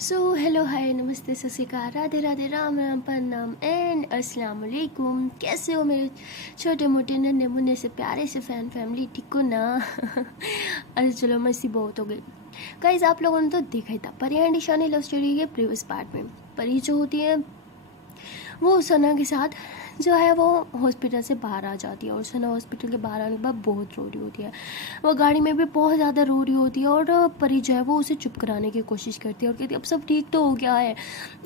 So hello hi नमस्ते सत श्री अकाल राधे राधे राम राम प्रणाम एंड अस्सलाम वालेकुम। कैसे हो मेरे छोटे मोटे नन्हे मुन्ने से प्यारे से फैन फैमिली, ठीक हो ना? अरे चलो मस्ती बहुत हो गई गाइस। आप लोगों ने तो देखा ही था परी एंड ईशानी लव स्टोरी के प्रीवियस पार्ट में। परी जो होती है वो सना के साथ जो है वो हॉस्पिटल से बाहर आ जाती है और सना हॉस्पिटल के बाहर आने के बाद बहुत रो रही होती है। वो गाड़ी में भी बहुत ज़्यादा रो रही होती है और परी जो है वो उसे चुप कराने की कोशिश करती है और कहती है अब सब ठीक तो हो गया है।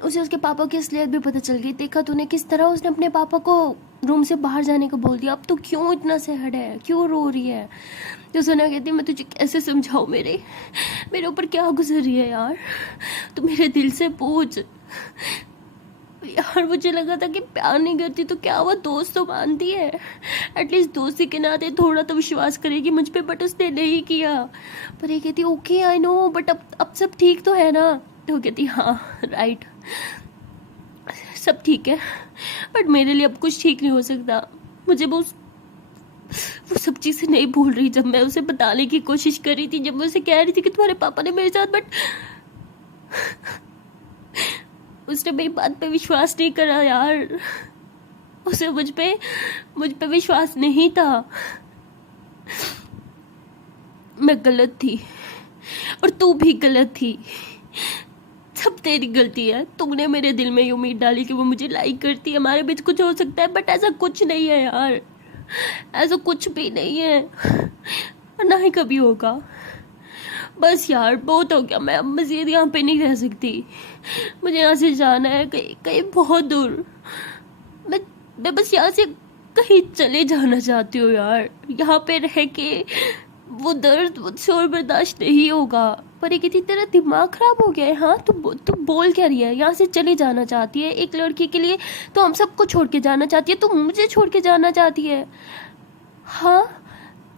उसे उसके पापा की असलियत भी पता चल गई। देखा तूने किस तरह उसने अपने पापा को रूम से बाहर जाने को बोल दिया। अब तो क्यों इतना सैड है, क्यों रो रही है? तो सना कहती है मैं तुझे कैसे समझाऊँ, मेरे ऊपर क्या गुजर रही है यार, तू मेरे दिल से पूछ। यार मुझे लगा था कि प्यार नहीं करती तो क्या हुआ, दोस्त तो मानती है, एटलीस्ट दोस्ती के नाते थोड़ा तो विश्वास करेगी मुझ पे, बट उसने नहीं किया। पर ये कहती ओके आई नो बट अब सब ठीक तो है ना? तो कहती हाँ राइट सब ठीक है, बट मेरे लिए अब कुछ ठीक नहीं हो सकता। मुझे वो सब चीज़ें नहीं भूल रही जब मैं उसे बताने की कोशिश कर रही थी, जब मैं उसे कह रही थी कि तुम्हारे पापा ने मेरे साथ, बट उसने मेरी बात पे विश्वास नहीं करा यार। उसे मुझ पे विश्वास नहीं था। मैं गलत थी और तू भी गलत थी। सब तेरी गलती है। तूने मेरे दिल में ये उम्मीद डाली कि वो मुझे लाइक करती है, हमारे बीच कुछ हो सकता है, बट ऐसा कुछ नहीं है यार, ऐसा कुछ भी नहीं है और ना ही कभी होगा। बस यार बहुत हो गया, मैं अब मज़ीद यहाँ पे नहीं रह सकती। मुझे यहाँ से जाना है कहीं कहीं बहुत दूर। मैं बस यहाँ से कहीं चले जाना चाहती हूँ यार। यहाँ पे रह के वो दर्द मुझसे और बर्दाश्त नहीं होगा। पर ये कहती तेरा दिमाग खराब हो गया है? हाँ तू बोल क्या रही है? यहाँ से चले जाना चाहती है एक लड़की के लिए, तो हम सबको छोड़ के जाना चाहती है, तू मुझे छोड़ के जाना चाहती है? हाँ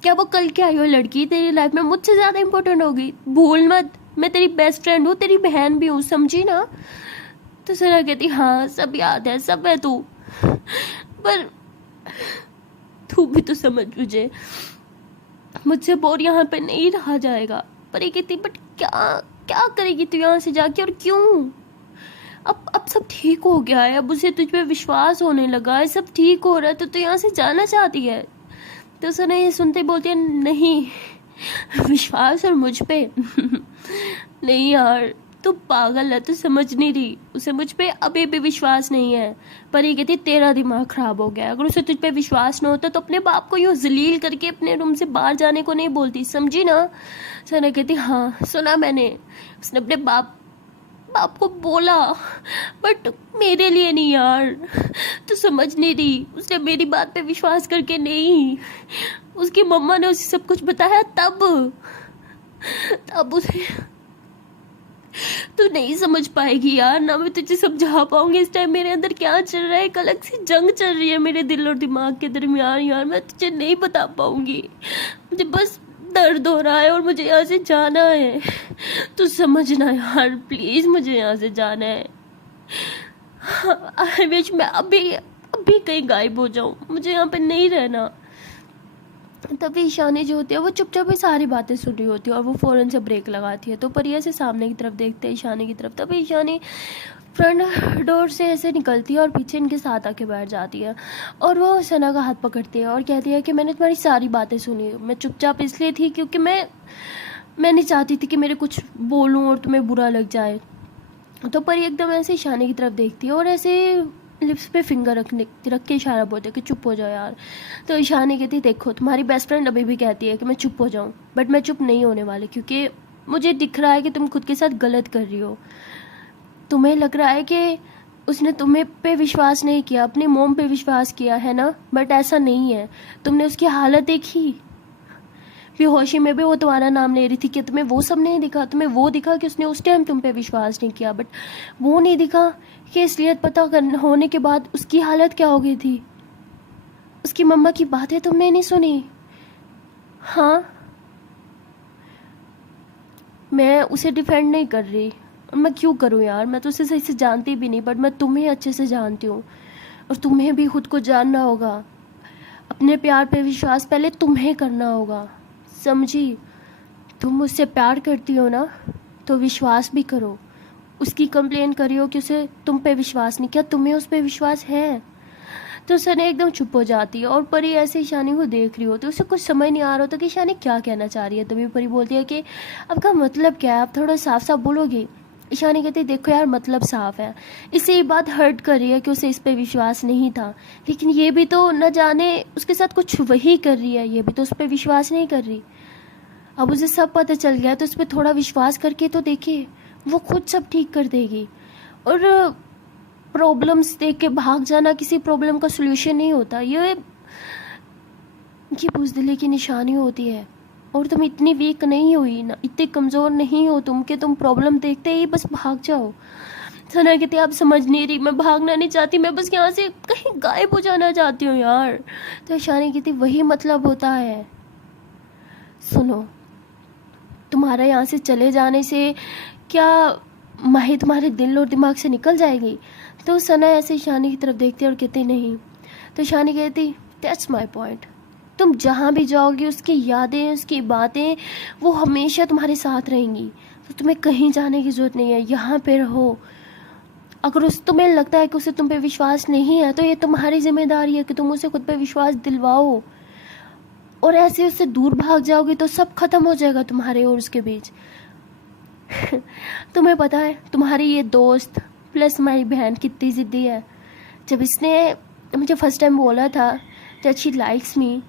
क्या वो कल के आई हो लड़की तेरी लाइफ में मुझसे ज़्यादा इम्पोर्टेंट होगी? भूल मत मैं तेरी बेस्ट फ्रेंड हूँ, तेरी बहन भी हूँ, समझी ना? तो सना कहती हाँ सब याद है, सब है तू, पर तू भी तो समझ मुझसे बोर यहाँ पे नहीं रहा जाएगा। पर ये कहती बट क्या क्या करेगी तू यहाँ से जाके और क्यों? अब सब ठीक हो गया है, अब उसे तुझ पे विश्वास होने लगा है, सब ठीक हो रहा है, तो तू यहाँ से जाना चाहती है? तो सना ये सुनते बोलती है नहीं विश्वास और मुझ पे नहीं यार तू पागल है, तू समझ नहीं रही, उसे मुझ पे अभी भी विश्वास नहीं है। पर ये कहती तेरा दिमाग खराब हो गया, अगर उसे तुझ पे विश्वास न होता तो अपने बाप को यूँ जलील करके अपने रूम से बाहर जाने को नहीं बोलती, समझी ना? सना कहती हाँ सुना मैंने, उसने अपने बाप को बोला, बट मेरे लिए नहीं यार, तू समझ नहीं रही, उसने मेरी बात पे विश्वास करके नहीं, उसकी मम्मा ने उसे सब कुछ बताया तब उसे तू नहीं समझ पाएगी यार, ना मैं तुझे समझा पाऊंगी। इस टाइम मेरे अंदर क्या चल रहा है, एक अलग सी जंग चल रही है मेरे दिल और दिमाग के दरमियान यार, मैं तुझे नहीं बता पाऊंगी। मुझे बस दर्द हो रहा है और मुझे यहाँ से जाना है, तू समझना यार प्लीज, मुझे यहाँ से जाना है। आई विश मैं अभी कहीं गायब हो जाऊँ, मुझे यहाँ पे नहीं रहना। तभी ईशानी जो होती है वो चुपचाप ही सारी बातें सुन रही होती है और वो फ़ौरन से ब्रेक लगाती है। तो परिया से सामने की तरफ देखते हैं ईशानी की तरफ, तभी ईशानी फ्रंट डोर से ऐसे निकलती है और पीछे इनके साथ आके बैठ जाती है और वो सना का हाथ पकड़ती है और कहती है कि मैंने तुम्हारी सारी बातें सुनी, मैं चुपचाप इसलिए थी क्योंकि मैं नहीं चाहती थी कि मेरे कुछ बोलूँ और तुम्हें बुरा लग जाए। तो परी एकदम ऐसे ईशानी की तरफ देखती है और ऐसे लिप्स पे फिंगर रख के इशारा बोलते हैं कि चुप हो जाओ यार। तो ईशानी कहती देखो तुम्हारी बेस्ट फ्रेंड अभी भी कहती है कि मैं चुप हो जाऊँ, बट मैं चुप नहीं होने वाली, क्योंकि मुझे दिख रहा है कि तुम खुद के साथ गलत कर रही हो। तुम्हें लग रहा है कि उसने तुम्हें पे विश्वास नहीं किया, अपनी मोम पे विश्वास किया है ना, बट ऐसा नहीं है। तुमने उसकी हालत देखी, बेहोशी में भी वो तुम्हारा नाम ले रही थी, कि तुम्हें वो सब नहीं दिखा? तुम्हें वो दिखा कि उसने उस टाइम तुम पे विश्वास नहीं किया, बट वो नहीं दिखा कि इसलिए पता होने के बाद उसकी हालत क्या हो गई थी। उसकी मम्मा की बातें तुमने नहीं सुनी? हाँ मैं उसे डिफेंड नहीं कर रही, मैं क्यों करूँ यार, मैं तो उसे सही से जानती भी नहीं, बट मैं तुम्हें अच्छे से जानती हूँ और तुम्हें भी खुद को जानना होगा। अपने प्यार पे विश्वास पहले तुम्हें करना होगा, समझी? तुम मुझसे प्यार करती हो ना, तो विश्वास भी करो, उसकी कंप्लेन कर रही हो कि उसे तुम पे विश्वास नहीं, क्या तुम्हें उस पर विश्वास है? तो सना एकदम चुप हो जाती है और परी ऐसे ईशानी को देख रही होती है। उसे कुछ समझ नहीं आ रहा होता कि ईशानी क्या कहना चाह रही है। तभी परी बोलती है कि आपका मतलब क्या है, आप थोड़ा साफ साफ बोलोगे। ईशानी कहती है देखो यार मतलब साफ है, इसे ये बात हर्ट कर रही है कि उसे इस पर विश्वास नहीं था, लेकिन ये भी तो न जाने उसके साथ कुछ वही कर रही है, ये भी तो उस पर विश्वास नहीं कर रही। अब उसे सब पता चल गया तो उस पर थोड़ा विश्वास करके तो देखिए, वो खुद सब ठीक कर देगी। और प्रॉब्लम्स देख के भाग जाना किसी प्रॉब्लम का सोल्यूशन नहीं होता, ये बुज़दिली की निशानी होती है। और तुम इतनी वीक नहीं हुई ना, इतनी कमज़ोर नहीं हो तुम कि तुम प्रॉब्लम देखते ही बस भाग जाओ। सना कहती आप समझ नहीं रही, मैं भागना नहीं चाहती, मैं बस यहाँ से कहीं गायब हो जाना चाहती हूँ यार। तो ईशानी कहती वही मतलब होता है। सुनो, तुम्हारा यहाँ से चले जाने से क्या माही तुम्हारे दिल और दिमाग से निकल जाएगी? तो सना ऐसे ईशानी की तरफ देखती है और कहती नहीं। तो ईशानी कहती दैट्स माय पॉइंट, तुम जहाँ भी जाओगी उसकी यादें, उसकी बातें वो हमेशा तुम्हारे साथ रहेंगी, तो तुम्हें कहीं जाने की ज़रूरत नहीं है, यहाँ पे रहो। अगर उस तुम्हें लगता है कि उसे तुम पे विश्वास नहीं है तो ये तुम्हारी जिम्मेदारी है कि तुम उसे खुद पे विश्वास दिलवाओ। और ऐसे उससे दूर भाग जाओगी तो सब खत्म हो जाएगा तुम्हारे और उसके बीच। तुम्हें पता है तुम्हारी ये दोस्त प्लस हमारी बहन कितनी ज़िद्दी है। जब इसने मुझे फर्स्ट टाइम बोला था दैट शी लाइक्स मी,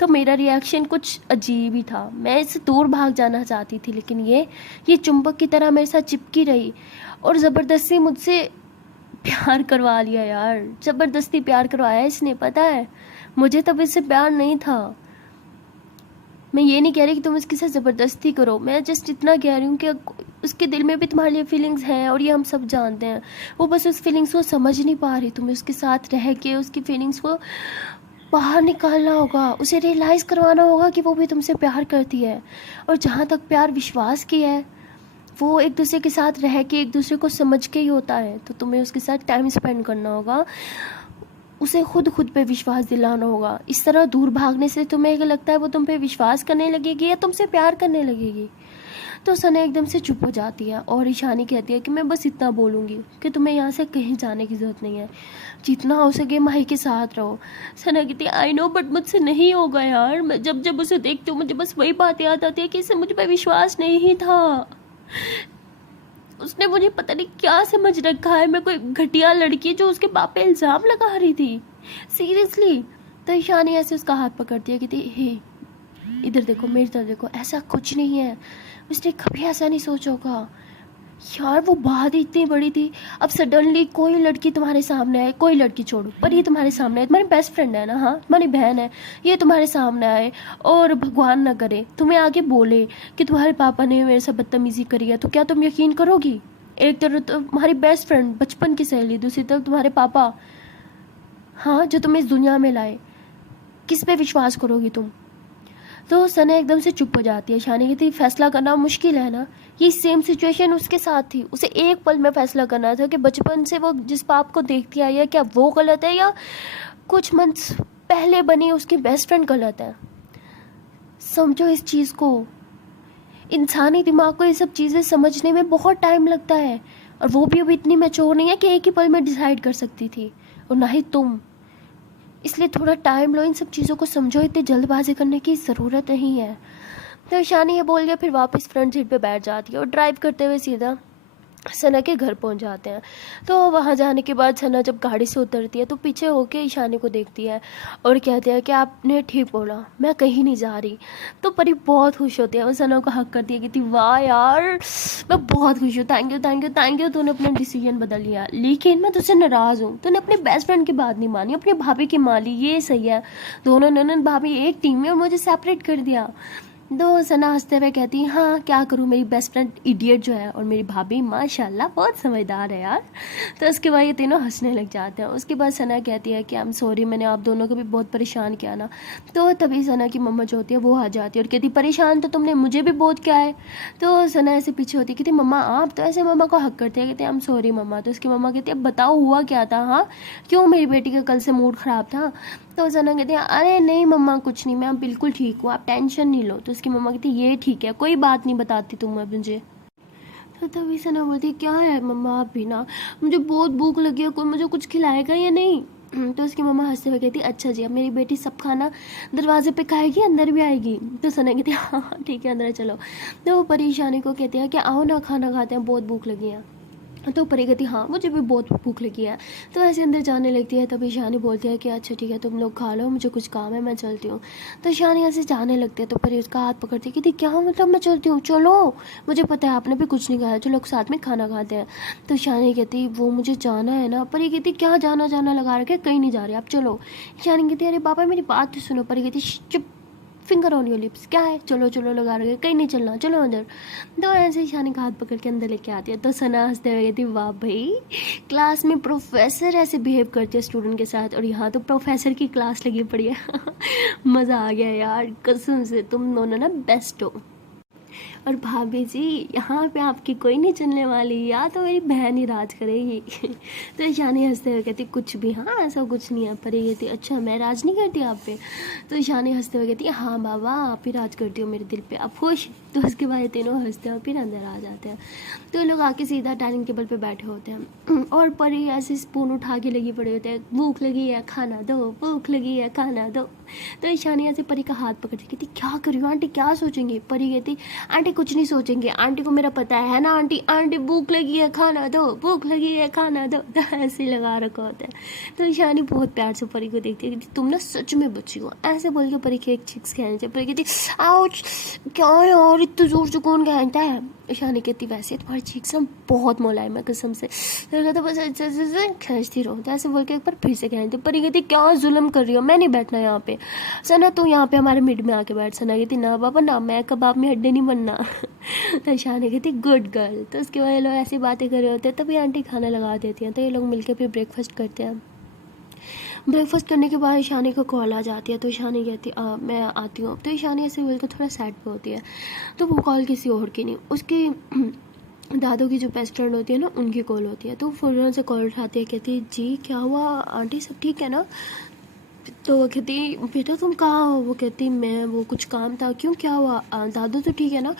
तो मेरा रिएक्शन कुछ अजीब ही था, मैं इससे दूर भाग जाना चाहती थी, लेकिन ये चुंबक की तरह मेरे साथ चिपकी रही और ज़बरदस्ती मुझसे प्यार करवा लिया यार, ज़बरदस्ती प्यार करवाया इसने। पता है मुझे तब इससे प्यार नहीं था। मैं ये नहीं कह रही कि तुम इसके साथ ज़बरदस्ती करो, मैं जस्ट इतना कह रही हूँ कि उसके दिल में भी तुम्हारे लिए फीलिंग्स हैं और ये हम सब जानते हैं। वो बस उस फीलिंग्स को समझ नहीं पा रही, तुम्हें उसके साथ रह के उसकी फीलिंग्स को बाहर निकालना होगा, उसे रियलाइज़ करवाना होगा कि वो भी तुमसे प्यार करती है। और जहाँ तक प्यार विश्वास की है, वो एक दूसरे के साथ रह के एक दूसरे को समझ के ही होता है। तो तुम्हें उसके साथ टाइम स्पेंड करना होगा, उसे खुद पे विश्वास दिलाना होगा। इस तरह दूर भागने से तुम्हें लगता है वो तुम पे विश्वास करने लगेगी या तुमसे प्यार करने लगेगी। तो सना एकदम से चुप हो जाती है और ईशानी कहती है कि मैं बस इतना बोलूँगी कि तुम्हें यहाँ से कहीं जाने की ज़रूरत नहीं है, जितना हो सके माही के साथ रहो। सना कहती है आई नो बट मुझसे नहीं होगा यार, मैं जब जब उसे देखती हूँ मुझे बस वही बात याद आती है कि इसे मुझ पर विश्वास नहीं था। उसने मुझे पता नहीं क्या समझ रखा है, मैं कोई घटिया लड़की जो उसके बाप पे इल्ज़ाम लगा रही थी, सीरियसली। तो ईशानी ऐसे उसका हाथ पकड़ती है, कहती हे इधर देखो, मेरी तरफ देखो, ऐसा कुछ नहीं है, उसने कभी ऐसा नहीं सोचा होगा यार। वो बात ही इतनी बड़ी थी, अब सडनली कोई लड़की तुम्हारे सामने आए, कोई लड़की छोड़ो पर ये तुम्हारे सामने आए, तुम्हारी बेस्ट फ्रेंड है ना, हाँ तुम्हारी बहन है, ये तुम्हारे सामने आए और भगवान ना करे तुम्हें आगे बोले कि तुम्हारे पापा ने मेरे साथ बदतमीज़ी करी है, तो क्या तुम यकीन करोगी? एक तरफ तो तुम्हारी बेस्ट फ्रेंड, बचपन की सहेली, दूसरी तरफ तुम्हारे पापा, हाँ जो तुम्हें इस दुनिया में लाए, किस पे विश्वास करोगी तुम? तो सना एकदम से चुप हो जाती है। शानी कहती फैसला करना मुश्किल है ना, ये सेम सिचुएशन उसके साथ थी, उसे एक पल में फैसला करना था कि बचपन से वो जिस बाप को देखती आई है क्या वो गलत है या कुछ मंथ्स पहले बनी उसकी बेस्ट फ्रेंड गलत है। समझो इस चीज़ को, इंसानी दिमाग को ये सब चीज़ें समझने में बहुत टाइम लगता है, और वो भी अभी इतनी मैच्योर नहीं है कि एक ही पल में डिसाइड कर सकती थी, और ना ही तुम। इसलिए थोड़ा टाइम लो, इन सब चीज़ों को समझो, इतनी जल्दबाजी करने की ज़रूरत नहीं है। तो शानी ये बोल के फिर वापस फ्रंट सीट पे बैठ जाती है और ड्राइव करते हुए सीधा सना के घर पहुंच जाते हैं। तो वहाँ जाने के बाद सना जब गाड़ी से उतरती है तो पीछे होके ईशानी को देखती है और कहती है कि आपने ठीक बोला, मैं कहीं नहीं जा रही। तो परी बहुत खुश होती है, वो सना को हक करती है, कहती वाह यार मैं बहुत खुश हूँ, thank you thank you thank you, तूने अपना डिसीजन बदल लिया, लेकिन मैं तुझसे नाराज़ हूँ, तूने अपने बेस्ट फ्रेंड की बात नहीं मानी, अपनी भाभी की मान ली, ये सही है, दोनों ननद भाभी एक टीम में और मुझे सेपरेट कर दिया। तो सना हंसते हुए कहती है हाँ क्या करूँ, मेरी बेस्ट फ्रेंड इडियट जो है और मेरी भाभी माशाल्लाह बहुत समझदार है यार। तो उसके बाद ये तीनों हंसने लग जाते हैं। उसके बाद सना कहती है कि आई एम सॉरी, मैंने आप दोनों को भी बहुत परेशान किया ना। तो तभी सना की मम्मा जो होती है वो आ जाती है और कहती परेशान तो तुमने मुझे भी बहुत किया है। तो सना ऐसे पीछे होती है, कहती मम्मा आप, तो ऐसे मम्मा को हक करती है, कहती आई एम सॉरी मम्मा। तो उसकी मम्मा कहती है बताओ हुआ क्या था, हाँ क्यों मेरी बेटी का कल से मूड ख़राब था? तो सना कहती है अरे नहीं मम्मा कुछ नहीं, मैं बिल्कुल ठीक हूँ, आप टेंशन नहीं लो। तो उसकी मम्मा कहती है ये ठीक है, कोई बात नहीं बताती तुम अब मुझे। तो तभी सना बोलती क्या है मम्मा आप भी ना, मुझे बहुत भूख लगी है, कोई मुझे कुछ खिलाएगा या नहीं। तो उसकी मम्मा हंसते हुए कहती अच्छा जी अब मेरी बेटी सब खाना दरवाजे पे खाएगी अंदर भी आएगी। तो सना कहती हाँ ठीक है अंदर चलो। तो वो परेशानी को कहते हैं कि आओ ना खाना खाते हैं बहुत भूख लगी है। तो परी कहती हाँ मुझे भी बहुत भूख लगी है। तो ऐसे अंदर जाने लगती है, तभी शानी बोलती है कि अच्छा ठीक है तुम लोग खा लो, मुझे कुछ काम है मैं चलती हूँ। तो शानी ऐसे जाने लगती है तो परी उसका हाथ पकड़ती है कहती क्या मतलब मैं चलती हूँ, चलो मुझे पता है आपने भी कुछ नहीं खाया, चलो साथ में खाना खाते हैं। तो शानी कहती वो मुझे जाना है ना। परी कहती क्या जाना जाना लगा रखे, कहीं नहीं जा रही आप चलो। शानी कहती अरे पापा मेरी बात तो सुनो। परी कहती चुप, फिंगर ऑन योर लिप्स, क्या है चलो चलो लगा रहे कहीं नहीं चलना चलो अंदर। तो ऐसे ही शानी का हाथ पकड़ के अंदर लेके आती है। तो सना हंसते हुए कहती वाह भाई क्लास में प्रोफेसर ऐसे बिहेव करते हैं स्टूडेंट के साथ, और यहाँ तो प्रोफेसर की क्लास लगी पड़ी है। मज़ा आ गया यार कसम से, तुम दोनों ना बेस्ट हो। और भाभी जी यहाँ पे आपकी कोई नहीं चुनने वाली, या तो मेरी बहन ही राज करेगी। तो शानी हंसते हुए कहती कुछ भी, हाँ ऐसा कुछ नहीं है। परी कहती अच्छा मैं राज नहीं करती आप पे। तो शानी हंसते हुए कहती हाँ बाबा आप ही राज करती हो मेरे दिल पे, आप खुश। तो उसके बाद तीनों हंसते हैं और फिर अंदर आ जाते हैं। तो लोग आके सीधा डाइनिंग टेबल पे बैठे होते हैं और परी ऐसे स्पून उठा के लगी पड़े होते हैं, भूख लगी है खाना दो, भूख लगी है खाना दो। तो ईशानी ऐसे परी का हाथ पकड़ती कहती क्या करी आंटी क्या सोचेंगी। परी कहती आंटी कुछ नहीं सोचेंगे, आंटी को मेरा पता है ना आंटी, आंटी भूख लगी है खाना दो, भूख लगी है खाना दो। तो ऐसे लगा रखा होता है। तो ईशानी बहुत प्यार से परी को देखती है कहती तुम ना सच में बच्ची हो, ऐसे बोल के परी के एक चिक्स खेलने से। परी कहती आउच क्या यार इतने जोर से कौन कहता है। ईशानी कहती वैसे तुम्हारी चीक्स ना बहुत मुलायम है कसम से। तो कहता बस ऐसे खींचती रहो। तो ऐसे बोल के एक बार फिर से कहती परी कहती क्या जुल्म कर रही हो, मैं नहीं बैठना यहाँ पे। सना तू यहाँ पे हमारे मिड में आके बैठ। सना कहती ना बाबा ना मैं कबाब में हड्डी नहीं बनना। तो शानी कहती गुड गर्ल। तो उसके बाद ये लोग ऐसी बातें कर रहे होते हैं तभी आंटी खाना लगा देती हैं। तो ये लोग मिलकर फिर ब्रेकफास्ट करते हैं। ब्रेकफास्ट करने के बाद ईशानी को कॉल आ जाती है। तो ईशानी कहती मैं आती हूँ। तो ईशानी ऐसे बोल के थोड़ा सैड पे होती है। तो वो कॉल किसी और की नहीं, उसकी दादू की जो बेस्ट फ्रेंड होती है ना उनकी कॉल होती है। तो फौरन से कॉल उठाती है कहती जी क्या हुआ आंटी सब ठीक है ना। तो वो कहती बेटा तुम कहाँ हो। वो कहती मैं वो कुछ काम था। क्यों क्या हुआ दादू तो ठीक है ना।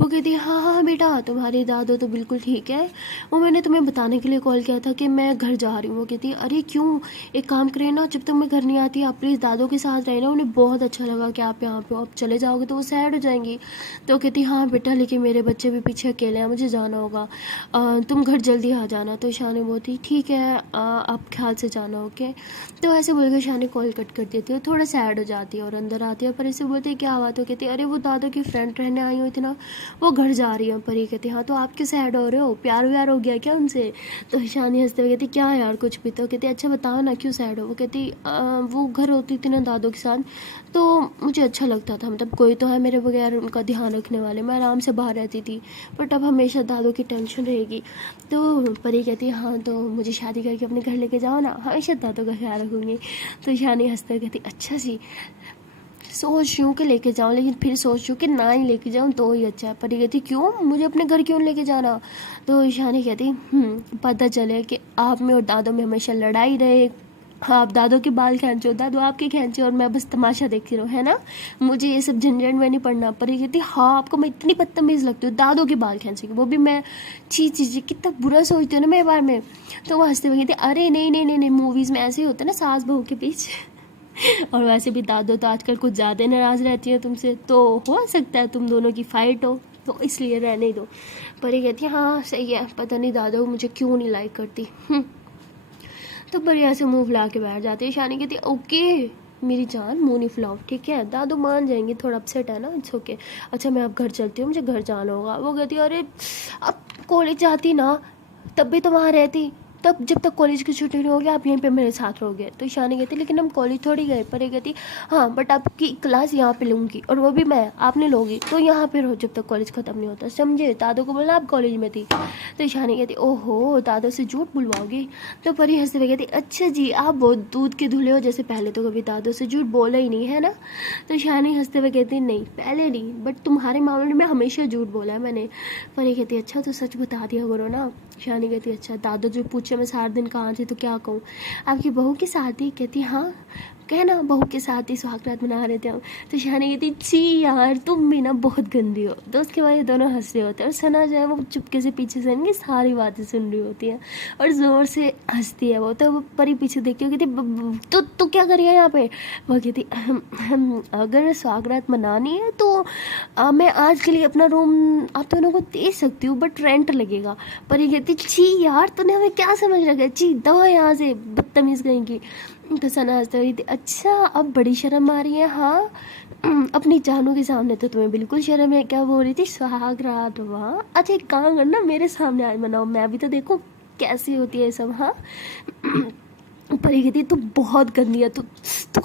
वो कहती हाँ हाँ बेटा तुम्हारी दादू तो बिल्कुल ठीक है, वो मैंने तुम्हें बताने के लिए कॉल किया था कि मैं घर जा रही हूँ। वो कहती अरे क्यों, एक काम करें ना जब तक मैं घर नहीं आती आप प्लीज़ दादू के साथ रहे ना, उन्हें बहुत अच्छा लगा कि आप यहाँ पे हो, आप चले जाओगे तो वो सैड हो जाएंगी। तो कहती हाँ बेटा लेकिन मेरे बच्चे भी पीछे अकेले हैं, मुझे जाना होगा, तुम घर जल्दी आ जाना। तो शानी बोलती ठीक है आप ख्याल से जाना ओके। तो ऐसे बोलकर शानी कॉल कट कर देती है, थोड़ा सैड हो जाती है और अंदर आती है। परी से बोलती है क्या हुआ। तो कहती है अरे वो दादा की फ्रेंड रहने आई हुई थी ना वो घर जा रही है। परी कहती हाँ तो आप क्यों सैड हो रहे हो, प्यार व्यार हो गया क्या उनसे। तो ईशानी हंसते हुए कहती क्या यार कुछ भी। तो कहती अच्छा बताओ ना क्यों सैड हो। वो कहती वो घर होती थी ना दादों के साथ तो मुझे अच्छा लगता था, मतलब कोई तो है मेरे बगैर उनका ध्यान रखने वाले, मैं आराम से बाहर रहती थी, बट अब हमेशा दादों की टेंशन रहेगी। तो परी कहती हाँ तो मुझे शादी करके अपने घर लेके जाओ ना, हमेशा दादों का ख्याल रखूँगी। तो ईशानी हंसते हुए कहती अच्छा जी सोच रही हूँ कि लेके जाऊँ, लेकिन फिर सोच रही हूँ कि ना ही लेके जाऊँ तो ही अच्छा है। परी कहती क्यों मुझे अपने घर क्यों लेके जाना। तो ईशानी कहती पता चले कि आप में और दादों में हमेशा लड़ाई रहे, आप दादों के बाल खींचो दादू आपके खींचे और मैं बस तमाशा देखती रहूँ है ना, मुझे ये सब झंझट में नहीं पड़ना। परी कहती हाँ आपको मैं इतनी बदतमीज़ लगती हूँ दादों के बाल खींचेगी, वो भी मैं चीज़ कितना बुरा सोचती हूँ ना मेरे बारे में। तो वो हंसते हुए कहती अरे नहीं नहीं नहीं नहीं मूवीज़ में ऐसे ही होता है ना सास बहू के बीच। और वैसे भी दादू तो आजकल कुछ ज़्यादा नाराज़ रहती है तुमसे, तो हो सकता है तुम दोनों की फ़ाइट हो, तो इसलिए रहने दो। परी कहती है हाँ सही है, पता नहीं दादू मुझे क्यों नहीं लाइक करती। तो बढ़िया से मुंह फुला के बैठ जाती है। शानी कहती ओके मेरी जान मुंह नहीं फुलाओ ठीक है, दादू मान जाएंगे, थोड़ा अपसेट है ना, इट्स ओके। अच्छा मैं अब घर चलती हूँ मुझे घर जाना होगा। वो कहती अरे अब कॉलेज जाती ना तब भी तो वहाँ रहती, तब जब तक कॉलेज की छुट्टी नहीं होगी आप यहीं पे मेरे साथ रहोगे। तो ईशानी कहती लेकिन हम कॉलेज थोड़ी गए। पर ये कहती हाँ बट आपकी क्लास यहाँ पे लूँगी और वो भी मैं, आपने लोगी तो यहाँ पे रहो जब तक कॉलेज ख़त्म नहीं होता, समझे। दादू को बोलना आप कॉलेज में थी। तो ईशानी कहती ओहो दादू से झूठ बुलवाओगी। तो परी हंसते हुए कहती अच्छा जी आप बहुत दूध के धुले हो, जैसे पहले तो कभी दादू से झूठ बोला ही नहीं है ना। तो ईशानी हंसते हुए कहती नहीं पहले नहीं, बट तुम्हारे मामले में हमेशा झूठ बोला है मैंने। परी कहती अच्छा तो सच बता दिया करो ना। शानी कहती अच्छा दादू जो पूछे मैं सारा दिन कहाँ थी तो क्या कहूँ, आपकी बहू की शादी। कहती हाँ कहना बहू के साथ ही सुहाग रात मना रहे थे हम। तो ईशानी कहती छी यार तुम भी ना बहुत गंदी हो। तो उसके बाद ये दोनों हंस रहे होते हैं और सना जो है वो चुपके से पीछे से इनकी सारी बातें सुन रही होती है और ज़ोर से हंसती है वो। तो वो परी पीछे देखती है, कहती तो क्या करिए यहाँ पे। वो कहती अगर सुहाग रात मनानी है तो मैं आज के लिए अपना रूम आप दोनों को दे सकती हूँ बट रेंट लगेगा। पर ये कहती छी यार तूने हमें क्या समझ रखा, छी दो यहाँ से बदतमीज़ कहेंगी। तो सना हंसते हुए, अच्छा अब बड़ी शर्म आ रही है हाँ अपनी जानू के सामने तो तुम्हें बिल्कुल शर्म है। क्या बोल रही थी सुहाग रात, वाह अच्छा एक काम करना मेरे सामने आज मनाओ, मैं भी तो देखूँ कैसी होती है ये सब। हाँ परी कहती तू बहुत गंदी है, तू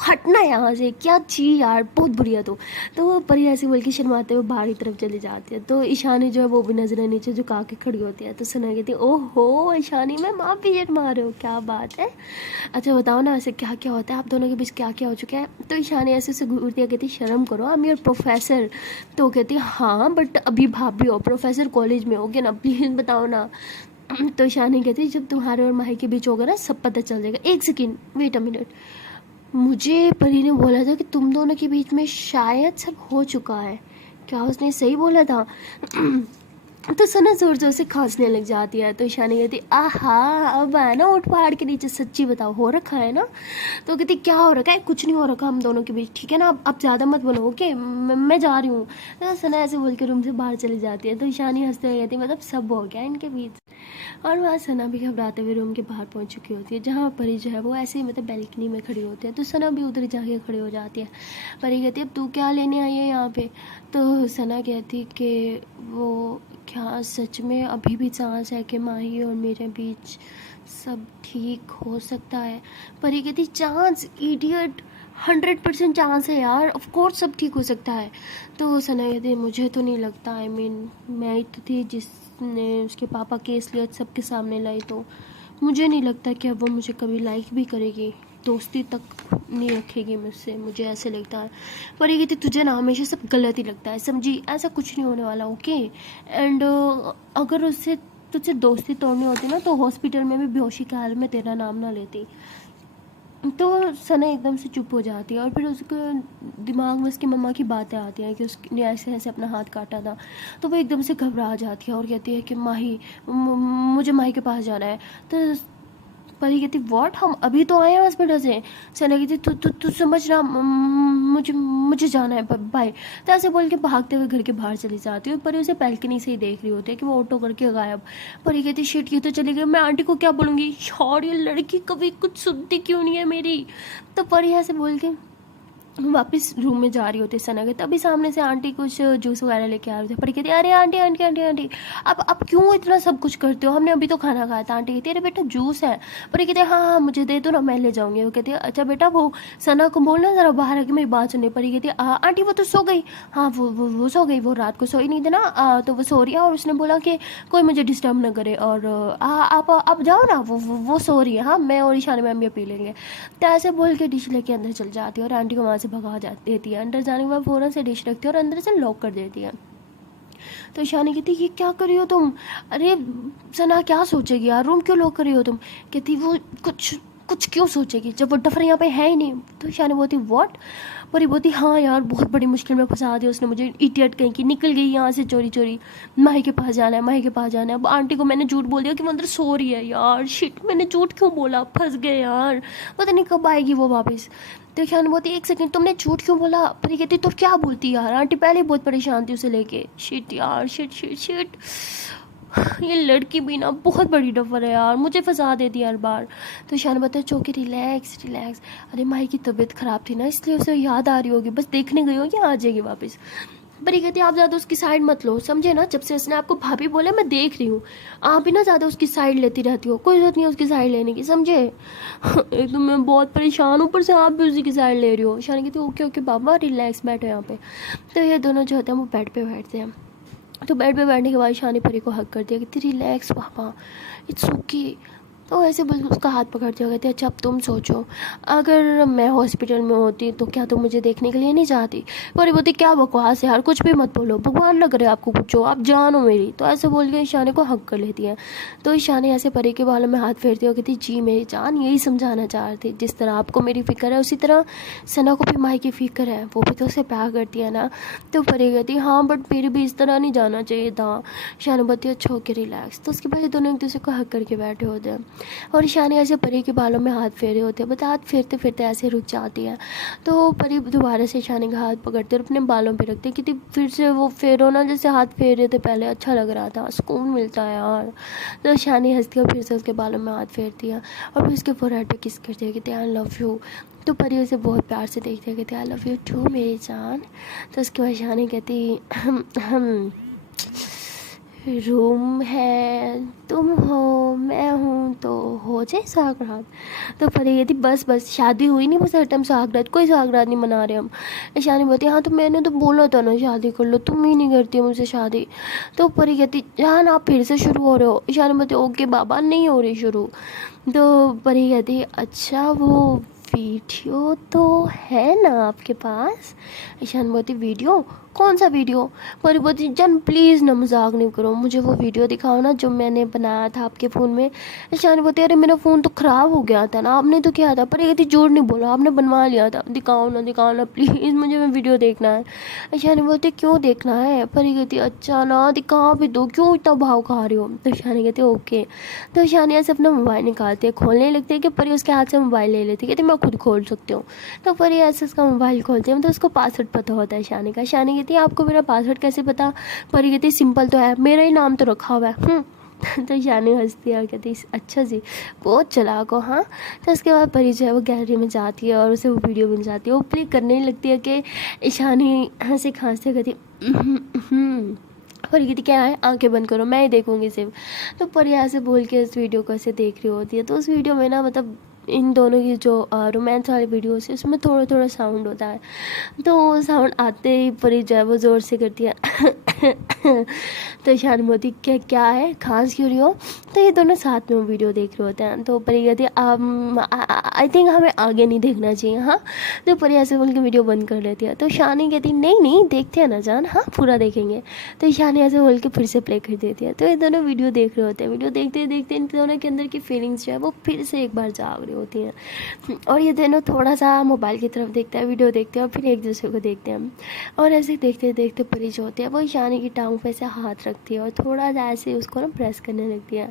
हटना यहाँ से, क्या ची यार बहुत बुरी है तू। तो वो परी ऐसी बोल के शर्माते हुए बाहर की तरफ चली जाती है। तो ईशानी जो है वो भी नजरें नीचे झुका के खड़ी होती है। तो सना कहती ओहो ईशानी मैम आप भी शर्मा रहे हो, क्या बात है, अच्छा बताओ ना ऐसे क्या क्या होता है आप दोनों के बीच, क्या क्या हो चुका है। तो ईशानी ऐसे से घूरती है, कहती शर्म करो आई एम योर प्रोफेसर। तो कहती हाँ बट अभी भाभी हो, प्रोफेसर कॉलेज में हो गया ना, प्लीज़ बताओ ना। तो ईशानी कहती जब तुम्हारे और माही के बीच होगा ना सब पता चल जाएगा। एक सेकेंड वेट अ मिनट, मुझे परी ने बोला था कि तुम दोनों के बीच में शायद सब हो चुका है, क्या उसने सही बोला था। तो सना जोर जोर से खांसने लग जाती है। तो ईशानी कहती आहा अब है ना उठ पहाड़ के नीचे, सच्ची बताओ हो रखा है ना। तो कहती क्या हो रखा है, कुछ नहीं हो रखा हम दोनों के बीच, ठीक है ना अब ज़्यादा मत बोलो ओके मैं जा रही हूँ। तो सना ऐसे बोल के रूम से बाहर चली जाती है। तो ईशानी हंसते हुए कहती मतलब सब हो गया इनके बीच। और वहाँ सना भी घबराते हुए रूम के बाहर पहुँच चुकी होती है, जहाँ परी जो है वो ऐसे ही मतलब बैल्कनी में खड़ी होती है। तो सना भी उधर जाके खड़ी हो जाती है। परी कहती है अब तू क्या लेने आई है यहाँ पे। तो सना कहती कि वो क्या सच में अभी भी चांस है कि माही और मेरे बीच सब ठीक हो सकता है। परी कहती चांस इडियट 100% चांस है यार, ऑफ कोर्स सब ठीक हो सकता है। तो सना कहती मुझे तो नहीं लगता, आई मीन मैं ही तो थी जिसने उसके पापा केस लिया सबके सामने लाई, तो मुझे नहीं लगता कि अब वो मुझे कभी लाइक भी करेगी, दोस्ती तक नहीं रखेगी मुझसे, मुझे ऐसे लगता है। पर ये कहती तुझे ना हमेशा सब गलत ही लगता है समझी, ऐसा कुछ नहीं होने वाला ओके। एंड अगर उससे तुझसे दोस्ती तोड़नी होती ना तो हॉस्पिटल में भी बेहोशी के हाल में तेरा नाम ना लेती। तो सना एकदम से चुप हो जाती है और फिर उसके दिमाग में उसकी मम्मा की बातें आती हैं कि उसने ऐसे ऐसे अपना हाथ काटा था। तो वो एकदम से घबरा जाती है और कहती है कि माही मुझे माही के पास जाना है। तो परी कहती व्हाट हम अभी तो आए हैं हॉस्पिटल से। सना कहती तू समझ रहा मुझे मुझे जाना है बाय। तो ऐसे बोल के भागते हुए घर के बाहर चली जाती है। परी उसे बैल्कनी से ही देख रही होती है कि वो ऑटो करके गायब। परी कहती शिट ये तो चली गई, मैं आंटी को क्या बोलूँगी, यार ये लड़की कभी कुछ सुनती क्यों नहीं है मेरी। तो परी ऐसे बोल के वापस रूम में जा रही होती है सना के, तभी सामने से आंटी कुछ जूस वगैरह लेके आ रहे थे। परी कहती अरे आंटी आंटी आंटी आंटी अब क्यों इतना सब कुछ करते हो, हमने अभी तो खाना खाया था। आंटी कहती अरे बेटा जूस है। परी कहती हाँ हाँ मुझे दे दो ना मैं ले जाऊँगी। वो कहती है अच्छा बेटा वो सना को बोलना ज़रा बाहर आके मेरी बात सुनने। परी कहती आंटी वो तो सो गई, हाँ वो सो गई, वो रात को सोई नहीं देना तो वो सो रही है और उसने बोला कि कोई मुझे डिस्टर्ब ना करे और आप जाओ ना, वो सो रही है, हाँ मैं और ईशानी मैम भी पी लेंगे। तो ऐसे बोल के डिश लेके अंदर चल जाती है और आंटी को वहाँ से भगा देती है। अंदर जाने के बाद फ़ौरन से डिश रखती है और अंदर से लॉक कर देती है। तो ईशानी कहती ये क्या कर रही हो तुम, अरे सना क्या सोचेगी यार, रूम क्यों लॉक कर रही हो तुम। कहती वो कुछ कुछ क्यों सोचेगी जब वो डफर यहाँ पे है ही नहीं। तो ईशानी बोलती व्हाट। परी बोलती हाँ यार बहुत बड़ी मुश्किल में फंसा दिया उसने मुझे, इडियट कहीं की, निकल गई यहाँ से चोरी चोरी, माही के पास जाना है माही के पास जाना है। अब आंटी को मैंने झूठ बोल दिया कि वो अंदर सो रही है, यार शिट मैंने झूठ क्यों बोला, फंस गए यार, पता नहीं कब आएगी वो वापस। तो ईशानी बोलती एक सेकंड तुमने झूठ क्यों बोला। परी कहती तो क्या बोलती यार, आंटी पहले ही बहुत परेशान थी उसे लेके। शिट यार शिट शिट शिट ये लड़की भी ना बहुत बड़ी डफर है यार, मुझे फंसा देती है हर बार। तो ईशान बताया चौकी रिलैक्स रिलैक्स, अरे माही की तबीयत ख़राब थी ना इसलिए उसे याद आ रही होगी, बस देखने गई होगी आ जाएगी वापस। परी कहती आप ज़्यादा उसकी साइड मत लो समझे ना, जब से उसने आपको भाभी बोला मैं देख रही हूँ आप भी ना ज़्यादा उसकी साइड लेती रहती हो, कोई ज़रूरत नहीं है उसकी साइड लेने की समझे। एक तो मैं बहुत परेशान हूँ, ऊपर से आप भी उसी की साइड ले रही हो। ईशान कहती ओके ओके बाबा रिलैक्स बैठो यहाँ पे। तो ये दोनों जो होते हैं वो बेड पे बैठते हैं। तो बेड पे बैठने के बाद ईशानी परी को हक कर दिया कि रिलैक्स पापा इट्स ओके, तो ऐसे बस उसका हाथ पकड़ते हुए कहती अच्छा अब तुम सोचो, अगर मैं हॉस्पिटल में होती तो क्या तुम मुझे देखने के लिए नहीं जाती। परी बोलती क्या बकवास है यार, कुछ भी मत बोलो, भगवान लग रहे आपको कुछ हो, आप जानो मेरी। तो ऐसे बोल के ईशानी को हक कर लेती है। तो ईशानी ऐसे परी के बालों में हाथ फेरती हो कहती जी मेरी जान, यही समझाना चाह रही थी, जिस तरह आपको मेरी फिक्र है उसी तरह सना को भी माई की फिक्र है, वो भी तो उसे प्यार करती है ना। तो परी कहती हाँ बट फिर भी इस तरह नहीं जाना चाहिए था। ईशानी बोलती अच्छा ओके रिलैक्स। तो उसके बाद दोनों एक दूसरे को हक करके बैठे होते हैं और ईशानी ऐसे परी के बालों में हाथ फेरे होते हैं, बट हाथ फेरते फेरते ऐसे रुक जाती है। तो परी दोबारा से ईशानी का हाथ पकड़ते और अपने बालों पे रखते कि फिर से वो फेरो ना, जैसे हाथ फेर रहे थे पहले, अच्छा लग रहा था, सुकून मिलता है यार। तो ईशानी हंसती है और फिर से उसके बालों में हाथ फेरती है और फिर उसके फोरहेड पे किस करती है कहते आई लव यू। तो परी उसे बहुत प्यार से देखती है कहती आई लव यू टू मेरी जान। तो उसके बाद ईशानी कहती हम रूम है, तुम हो, मैं हूँ, तो हो जाए सुहागरात। तो परी कहती बस बस शादी हुई नहीं, बस हर टाइम सुहागरात, कोई सुहागरात नहीं मना रहे हम। ईशानी बोलती हाँ तो मैंने तो बोला था ना शादी कर लो, तुम ही नहीं करती हो मुझसे शादी। तो परी कहती जान आप फिर से शुरू हो रहे हो। ईशानी बोलती ओके बाबा नहीं हो रही शुरू। तो परी कहती अच्छा वो वीडियो तो है ना आपके पास। ईशान बोलती वीडियो, कौन सा वीडियो। परी बोलती जान प्लीज़ ना मजाक नहीं करो, मुझे वो वीडियो दिखाओ ना जो मैंने बनाया था आपके फ़ोन में। ईशान बोलती अरे मेरा फ़ोन तो ख़राब हो गया था ना, आपने तो किया था। परी कहती झूठ नहीं बोला, आपने बनवा लिया था, दिखाओ ना प्लीज़, मुझे मैं वीडियो देखना है। ईशानी बोलती क्यों देखना है। परी कहती अच्छा ना दिखा भी दो, क्यों इतना भाव खा रहे हो। तो ईशानी कहती ओके। तो ईशानी ऐसे अपना मोबाइल निकालती है, खोलने लगती है कि परी उसके हाथ से मोबाइल ले लेती है, कहती मैं खुद खोल सकती हूँ। तो परी ऐसे उसका मोबाइल खोलती है, मतलब उसको पासवर्ड पता होता है ईशानी का। ईशानी कहती है आपको मेरा पासवर्ड कैसे पता। परी कहती सिंपल तो है, मेरा ही नाम तो रखा हुआ है। तो ईशानी हंसती है और कहती अच्छा जी बहुत चालाक हो हाँ। तो उसके बाद परी जो है वो गैलरी में जाती है और उसे वो वीडियो बन जाती है, वो प्ले करने लगती है कि ईशानी हंसे खांसते कहती परी कहती क्या है आंखें बंद करो मैं ही देखूंगी सिर्फ। तो परी ऐसे बोल के उस वीडियो को ऐसे देख रही होती है। तो उस वीडियो में ना मतलब इन दोनों की जो रोमांस वाली वीडियोस है उसमें थोड़ा थोड़ा साउंड होता है। तो साउंड आते ही परी जो है वो ज़ोर से करती है तो ईशान मोदी क्या क्या है खांस क्यों रही हो। तो ये दोनों साथ में वीडियो देख रहे होते हैं। तो परी कहती है आई थिंक हमें आगे नहीं देखना चाहिए हाँ। तो परी ऐसे बोल के वीडियो बंद कर लेती है। तो ईशानी कहती नहीं देखते हैं ना जान, हाँ पूरा देखेंगे। तो ईशानी ऐसे बोल के फिर से प्ले कर देती है। तो ये दोनों वीडियो देख रहे होते हैं, वीडियो देखते देखते इन दोनों के अंदर की फीलिंग्स जो है वो फिर से एक बार जाग रही होती हैं। और ये दोनों थोड़ा सा मोबाइल की तरफ देखते हैं, वीडियो देखते हैं और फिर एक दूसरे को देखते हैं। और ऐसे देखते देखते परी जो होती है वो ईशानी की टांग पे ऐसे हाथ रखती है और थोड़ा सा ऐसे उसको ना प्रेस करने लगती है।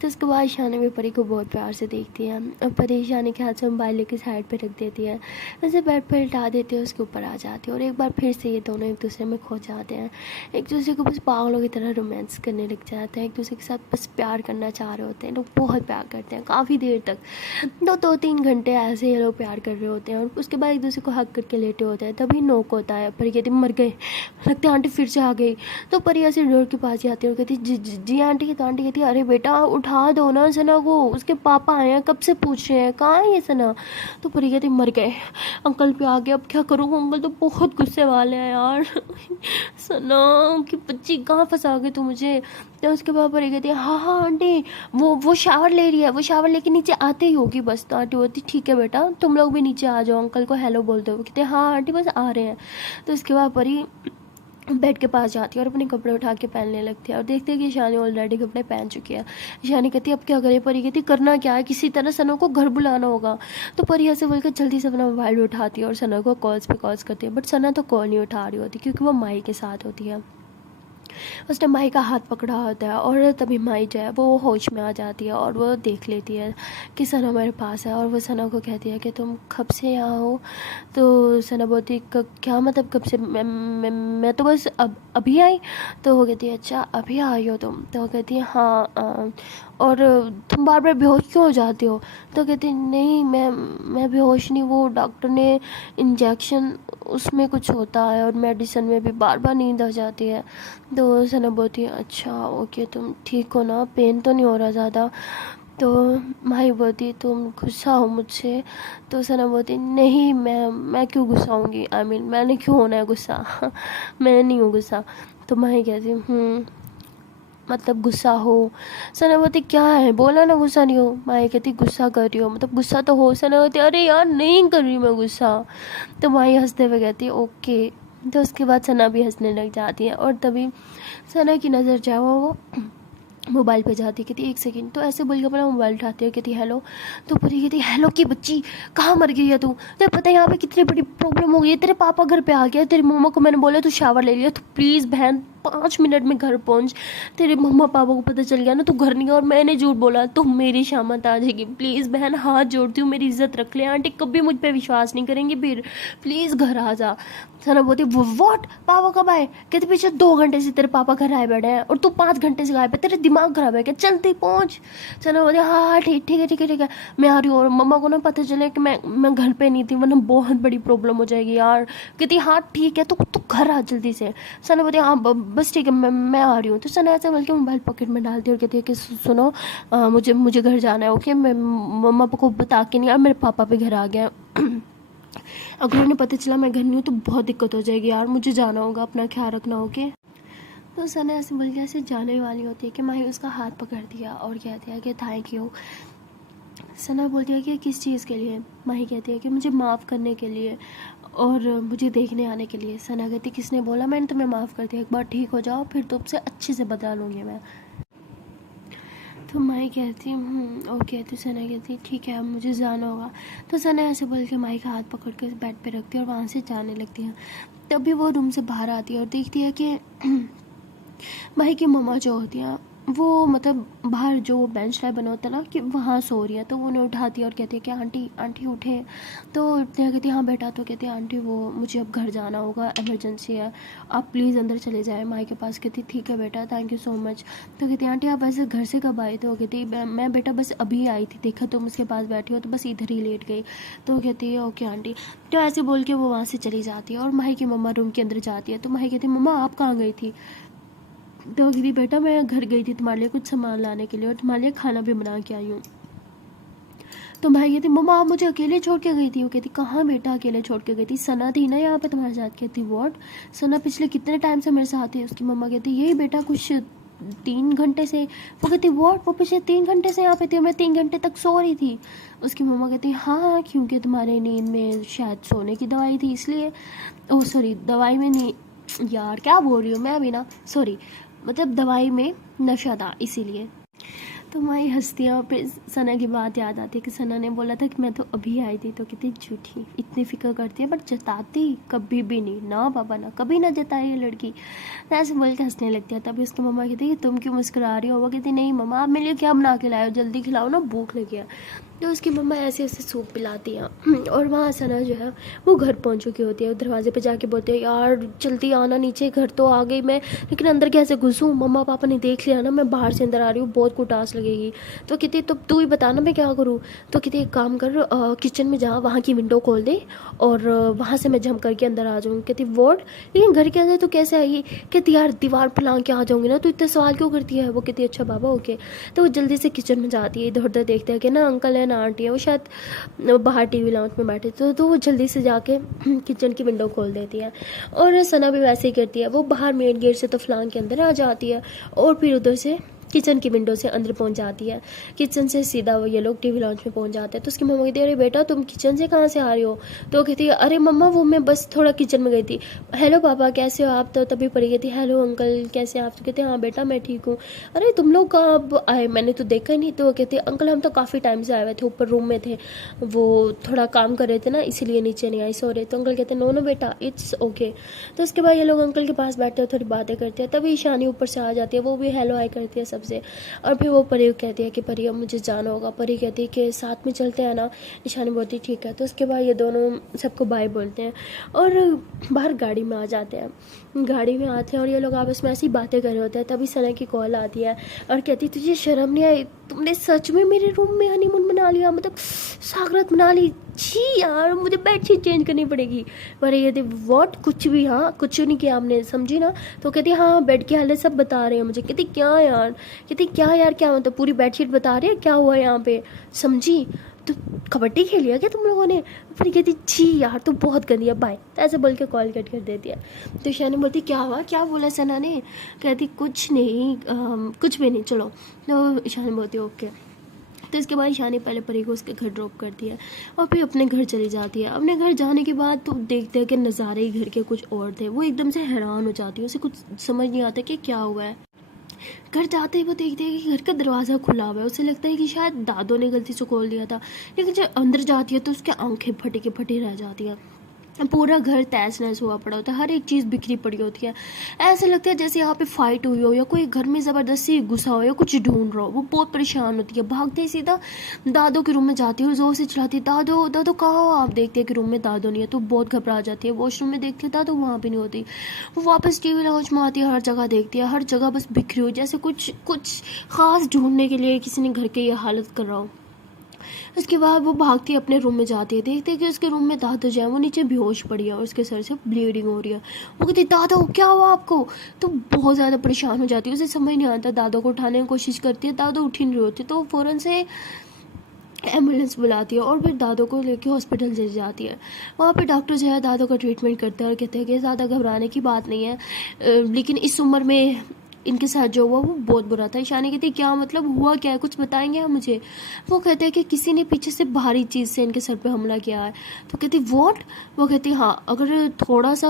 तो उसके बाद ईशानी भी परी को बहुत प्यार से देखती है और परी ईशानी के हाथ से मोबाइल लेके साइड पे रख देती है, वैसे बेड पर लिटा देती है, उसके ऊपर आ जाती है और एक बार फिर से ये दोनों एक दूसरे में खो जाते हैं। एक दूसरे को बस पागलों की तरह रोमांस करने लग जाते हैं, एक दूसरे के साथ बस प्यार करना चाह रहे होते हैं, लोग बहुत प्यार करते हैं काफ़ी देर तक, 2-3 घंटे ऐसे ये लोग प्यार कर रहे होते हैं। और उसके बाद एक दूसरे को हक करके लेटे होते हैं, तभी नोक होता है। परी कहती मर गए लगते आंटी फिर से आ गई। तो परी ऐसे डोर के पास जाती है और कहती जी आंटी। तो आंटी कहती है अरे बेटा उठा दो ना सना को, उसके पापा आए हैं कब से पूछ रहे हैं कहाँ है ये सना। तो परी कहती मर गए अंकल पे आ गए, अब क्या करूँ, अंकल तो बहुत गुस्से वाले हैं यार सना कि बच्ची कहाँ फंसा गई तू मुझे। तो उसके बाद परी कहती है हाँ आंटी वो शावर ले रही है, वो शावर लेके नीचे आते ही होगी बस। तो आंटी बोलती ठीक है बेटा तुम लोग भी नीचे आ जाओ, अंकल को हेलो बोल दो। कहते हैं हाँ आंटी बस आ रहे हैं। तो उसके बाद परी बेड के पास जाती है और अपने कपड़े उठा के पहनने लगती है और देखते हैं कि ईशानी ऑलरेडी कपड़े पहन चुकी है। ईशानी कहती है अब क्या करे। परी कहती करना क्या है, किसी तरह सना को घर बुलाना होगा। तो परी ऐसे बोलकर जल्दी से अपना मोबाइल उठाती है और सना को कॉल्स पे कॉल्स करती है, बट सना तो कॉल नहीं उठा रही होती क्योंकि वो माई के साथ होती है। उसने माई का हाथ पकड़ा होता है और तभी माई जो है वो होश में आ जाती है और वो देख लेती है कि सना मेरे पास है और वो सना को कहती है कि तुम कब से यहाँ हो। तो सना बोलती क्या मतलब कब से, मैं तो बस अभी आई। तो वो कहती है अच्छा अभी आई हो तुम। तो वो कहती है हाँ और तुम बार बार बेहोश क्यों हो जाती हो। तो कहती नहीं मैं बेहोश नहीं, वो डॉक्टर ने इंजेक्शन उसमें कुछ होता है और मेडिसिन में भी बार बार नींद आ जाती है। तो सना बोलती है अच्छा ओके तुम ठीक हो ना, पेन तो नहीं हो रहा ज़्यादा। तो माही बोलती तुम गुस्सा हो मुझसे। तो सना बोलती नहीं मैं क्यों गुस्सा होंगी, आई मीन मैंने क्यों होना है गुस्सा मैं नहीं हूँ गुस्सा। तो माही कहती मतलब गुस्सा हो। सना बोलती क्या है, बोला ना गुस्सा नहीं हो। माही कहती गुस्सा कर रही हो, मतलब गुस्सा तो हो। सना बोलती अरे यार नहीं कर रही मैं गुस्सा। तो माही हंसते हुए कहती है ओके। तो उसके बाद सना भी हंसने लग जाती है और तभी सना की नज़र जो है वो मोबाइल पे जाती है। कहती एक सेकंड, तो ऐसे बोल के अपना मोबाइल उठाती है, कहती हेलो। तो परी कहती हेलो की बच्ची, कहाँ मर गई है तू? तो पता है यहाँ पे कितनी बड़ी प्रॉब्लम हो गई है, तेरे पापा घर पे आ गया, तेरी मम्मा को मैंने बोला तू शावर ले लिया, तो प्लीज़ बहन 5 मिनट में घर पहुँच। तेरे मम्मा पापा को पता चल गया ना तू घर नहीं है और मैंने झूठ बोला तो मेरी शामत आ जाएगी। प्लीज़ बहन हाथ जोड़ती हूँ, मेरी इज्जत रख ले, आंटी कभी मुझ पर विश्वास नहीं करेंगी, फिर प्लीज़ घर आ जा। सना बोलती व्हाट, पापा कब आए? कहते पीछे 2 घंटे से तेरे पापा घर आए बैठे हैं और तू 5 घंटे से गायब है, तेरे दिमाग खराब है क्या? जल्दी पहुँच। सना बोलती हाँ हाँ ठीक है ठीक है ठीक है मैं आ रही हूँ, और मम्मा को ना पता चले कि मैं घर पे नहीं थी वरना बहुत बड़ी प्रॉब्लम हो जाएगी यार। कहती हाँ ठीक है तू घर आ जल्दी से। सना बोलती हाँ बस ठीक है मैं आ रही हूँ। तो सना ऐसे बोल के मोबाइल पॉकेट में डालती है और कहती है कि सुनो मुझे घर जाना है ओके, मैं मम्मा को बता के नहीं यार मेरे पापा भी घर आ गया अगर उन्हें पता चला मैं घर नहीं हूँ तो बहुत दिक्कत हो जाएगी यार, मुझे जाना होगा, अपना ख्याल रखना ओके। तो सना ऐसे बोल के ऐसे जाने वाली होती है कि माही उसका हाथ पकड़ दिया और कहती है कि थैंक यू। सना बोलती है कि किस चीज़ के लिए? माही कहती है कि मुझे माफ़ करने के लिए और मुझे देखने आने के लिए। सना कहती किसने बोला, मैंने तुम्हें माफ़ कर दिया, एक बार ठीक हो जाओ फिर तुमसे अच्छे से बदला लूँगी मैं। तो माही कहती ओके। तो सना कहती ठीक है अब मुझे जाना होगा। तो सना ऐसे बोल के माही का हाथ पकड़ कर बेड पे रखती है और वहाँ से जाने लगती है। तभी वो रूम से बाहर आती है और देखती है कि माही की मम्मा जो होती हैं वो मतलब बाहर जो बेंच टाइप बना होता है ना कि वहाँ सो रही है। तो वो उन्हें उठाती है और कहती है कि आंटी आंटी उठे। तो उठते हैं, कहती है हाँ बेटा। तो कहती है आंटी वो मुझे अब घर जाना होगा, इमरजेंसी है, आप प्लीज़ अंदर चले जाएं माई के पास। कहती ठीक है बेटा थैंक यू सो मच। तो कहती है आंटी आप ऐसे घर से कब आई? तो कहती मैं बेटा बस अभी आई थी, देखा तुम उसके पास बैठी हो तो बस इधर ही लेट गई। तो कहती है ओके आंटी। तो ऐसे बोल के वो वहाँ से चली जाती है और माही की मम्मा रूम के अंदर जाती है। तो माही कहती है मम्मा आप कहाँ गई थी? तो कहती बेटा मैं घर गई थी तुम्हारे लिए कुछ सामान लाने के लिए और तुम्हारे लिए खाना भी बना के आई हूँ। तो भाई कहती मम्मा आप मुझे अकेले छोड़ के गई थी? वो कहती कहाँ बेटा अकेले छोड़ के गई थी, सना थी ना यहाँ पे तुम्हारे साथ। कहती व्हाट, सना पिछले कितने टाइम से मेरे साथ है? उसकी मम्मा कहती यही बेटा कुछ 3 घंटे से। वो कहती व्हाट, वो पिछले 3 घंटे से यहाँ पे थी, मैं 3 घंटे तक सो रही थी। उसकी मम्मा कहती हाँ क्योंकि तुम्हारे नींद में शायद सोने की दवाई थी इसलिए। ओह सॉरी दवाई में नहीं, यार क्या बोल रही हूँ मैं अभी ना, सॉरी मतलब दवाई में नशा था इसीलिए। तो माही हंसती है और फिर सना की बात याद आती है कि सना ने बोला था कि मैं तो अभी आई थी। तो कितनी झूठी, इतनी फिक्र करती है बट जताती कभी भी नहीं ना पापा ना, कभी ना जताए ये लड़की। तो ऐसे बोल के हंसने लगती है। तभी उसकी मम्मा कहती है तुम क्यों मुस्कुरा रही हो? वो कहती नहीं मम्मा आप मेरे लिए क्या बना के लाए हो, जल्दी खिलाओ ना भूख लगी है। तो उसकी मम्मा ऐसे ऐसे सूप पिलाती हैं और वहाँ सना जो है वो घर पहुँच चुकी होती है। दरवाजे पे जाके बोलते हैं यार जल्दी आना नीचे, घर तो आ गई मैं लेकिन अंदर कैसे घुसूँ, मम्मा पापा ने देख लिया ना मैं बाहर से अंदर आ रही हूँ, बहुत कुटास लगेगी। तो कहती तो तू ही बता ना मैं क्या करूँ। तो कहती एक काम कर किचन में जा, वहाँ की विंडो खोल दे और वहाँ से मैं जंप करके अंदर आ जाऊँगी। कहती वॉट, लेकिन घर के अंदर तो कैसे आई? कहती यार दीवार पर लांग के आ जाऊँगी ना, तो इतने सवाल क्यों करती है? वो कहती अच्छा बाबा ओके। तो वो जल्दी से किचन में जाती है, इधर उधर देखते हैं कि ना अंकल है ना आंटी है, वो शायद बाहर टीवी लाउंज में बैठे। तो वो जल्दी से जाके किचन की विंडो खोल देती है और सना भी वैसे ही करती है। वो बाहर मेन गेट से तो फलांग के अंदर आ जाती है और फिर उधर से किचन की विंडो से अंदर पहुंच जाती है। किचन से सीधा वो ये लोग टीवी लॉन्च में पहुंच जाते हैं। तो उसकी मम्मा कहती है अरे बेटा तुम किचन से कहाँ से आ रही हो? तो कहती है अरे मम्मा वो मैं बस थोड़ा किचन में गई थी। हेलो पापा कैसे हो आप? तो तभी परी कहती हेलो अंकल कैसे हैं आप? तो कहते हैं हाँ बेटा मैं ठीक हूँ। अरे तुम लोग कब आए, मैंने तो देखा ही नहीं। तो वो कहते हैं अंकल हम तो काफ़ी टाइम से आए हुए थे, ऊपर रूम में थे, वो थोड़ा काम कर रहे थे ना इसीलिए नीचे नहीं आई, सॉरी। तो अंकल कहते नो नो बेटा इट्स ओके। तो उसके बाद ये लोग अंकल के पास बैठते हैं, थोड़ी बातें करते हैं। तभी ईशानी ऊपर से आ जाती है, वो भी हेलो हाई करती है सबसे। और फिर वो परी कहती है कि परी अब मुझे जाना होगा। परी कहती है कि साथ में चलते हैं ना? ईशानी बोलती ठीक है। तो उसके बाद ये दोनों सबको बाय बोलते हैं और बाहर गाड़ी में आ जाते हैं। गाड़ी में आते हैं और ये लोग आपस में ऐसी बातें कर रहे होते हैं। तभी सना की कॉल आती है और कहती तुझे शर्म नहीं आई, तुमने सच में मेरे रूम में हनीमून मना लिया, मतलब सागरात मना ली? छी यार मुझे बेडशीट चेंज करनी पड़ेगी। पर ये कहती वॉट, कुछ भी, हाँ कुछ नहीं किया हमने, समझी ना? तो कहती हाँ बेड की हालत सब बता रहे हैं मुझे। कहती क्या यार? कहती क्या यार क्या मतलब पूरी बेडशीट बता रही है क्या हुआ यहाँ पे, समझी? तो कबड्डी खेली है क्या तुम लोगों ने? फिर कहती छी यार तो बहुत गंदी है, बाय, तो ऐसे बोल के कॉल कट कर देती है। तो ईशानी बोलती क्या हुआ, क्या बोला सना ने? कहती कुछ नहीं, कुछ भी नहीं, चलो। तो ईशानी बोलती ओके। तो इसके बाद ईशानी पहले परी को उसके घर ड्रॉप करती है और फिर अपने घर चली जाती है। अपने घर जाने के बाद तो देखते हैं कि नज़ारे ही घर के कुछ और थे। वो एकदम से हैरान हो जाती है, उसे कुछ समझ नहीं आता कि क्या हुआ है। घर जाते ही वो देखते हैं कि घर का दरवाज़ा खुला हुआ है। उसे लगता है कि शायद दादो ने गलती से खोल दिया था, लेकिन जब अंदर जाती है तो उसकी आंखें फटी के फटी रह जाती हैं। पूरा घर तहस नहस हुआ पड़ा होता है, हर एक चीज़ बिखरी पड़ी होती है। ऐसा लगता है जैसे यहाँ पे फाइट हुई हो या कोई घर में ज़बरदस्ती घुसा हो या कुछ ढूंढ रहा हो। वो बहुत परेशान होती है, भागते ही सीधा दादो के रूम में जाती है और जोर से चिल्लाती है दादो दादो कहाँ हो आप? देखते हैं कि रूम में दादो नहीं है तो बहुत घबरा जाती है। वॉशरूम में देखती है दादो वहाँ भी नहीं होती। वो वापस टीवी लाउंज में आती है, हर जगह देखती है, हर जगह बस बिखरी हुई, जैसे कुछ कुछ ख़ास ढूंढने के लिए किसी ने घर के ये हालत कर रहा हो। उसके बाद वो भागती है अपने रूम में जाती है, देखते है कि उसके रूम में दादो जो है वो नीचे बेहोश पड़ी है और उसके सर से ब्लीडिंग हो रही है। वो कहती है दादो क्या हुआ आपको? तो बहुत ज़्यादा परेशान हो जाती है, उसे समझ नहीं आता। दादो को उठाने की कोशिश करती है, दादो उठ ही नहीं रही होती, तो फ़ौरन से एम्बुलेंस बुलाती है और फिर दादो को लेके हॉस्पिटल चली जाती है। वहाँ पे डॉक्टर जो है दादो का ट्रीटमेंट करते हैं और कहते हैं कि ज़्यादा घबराने की बात नहीं है, लेकिन इस उम्र में इनके साथ जो हुआ वो बहुत बुरा था। ईशानी कहती क्या मतलब हुआ क्या है, कुछ बताएंगे आप मुझे? वो कहते हैं कि किसी ने पीछे से भारी चीज़ से इनके सर पे हमला किया है। तो कहती वॉट? वो कहती हाँ, अगर थोड़ा सा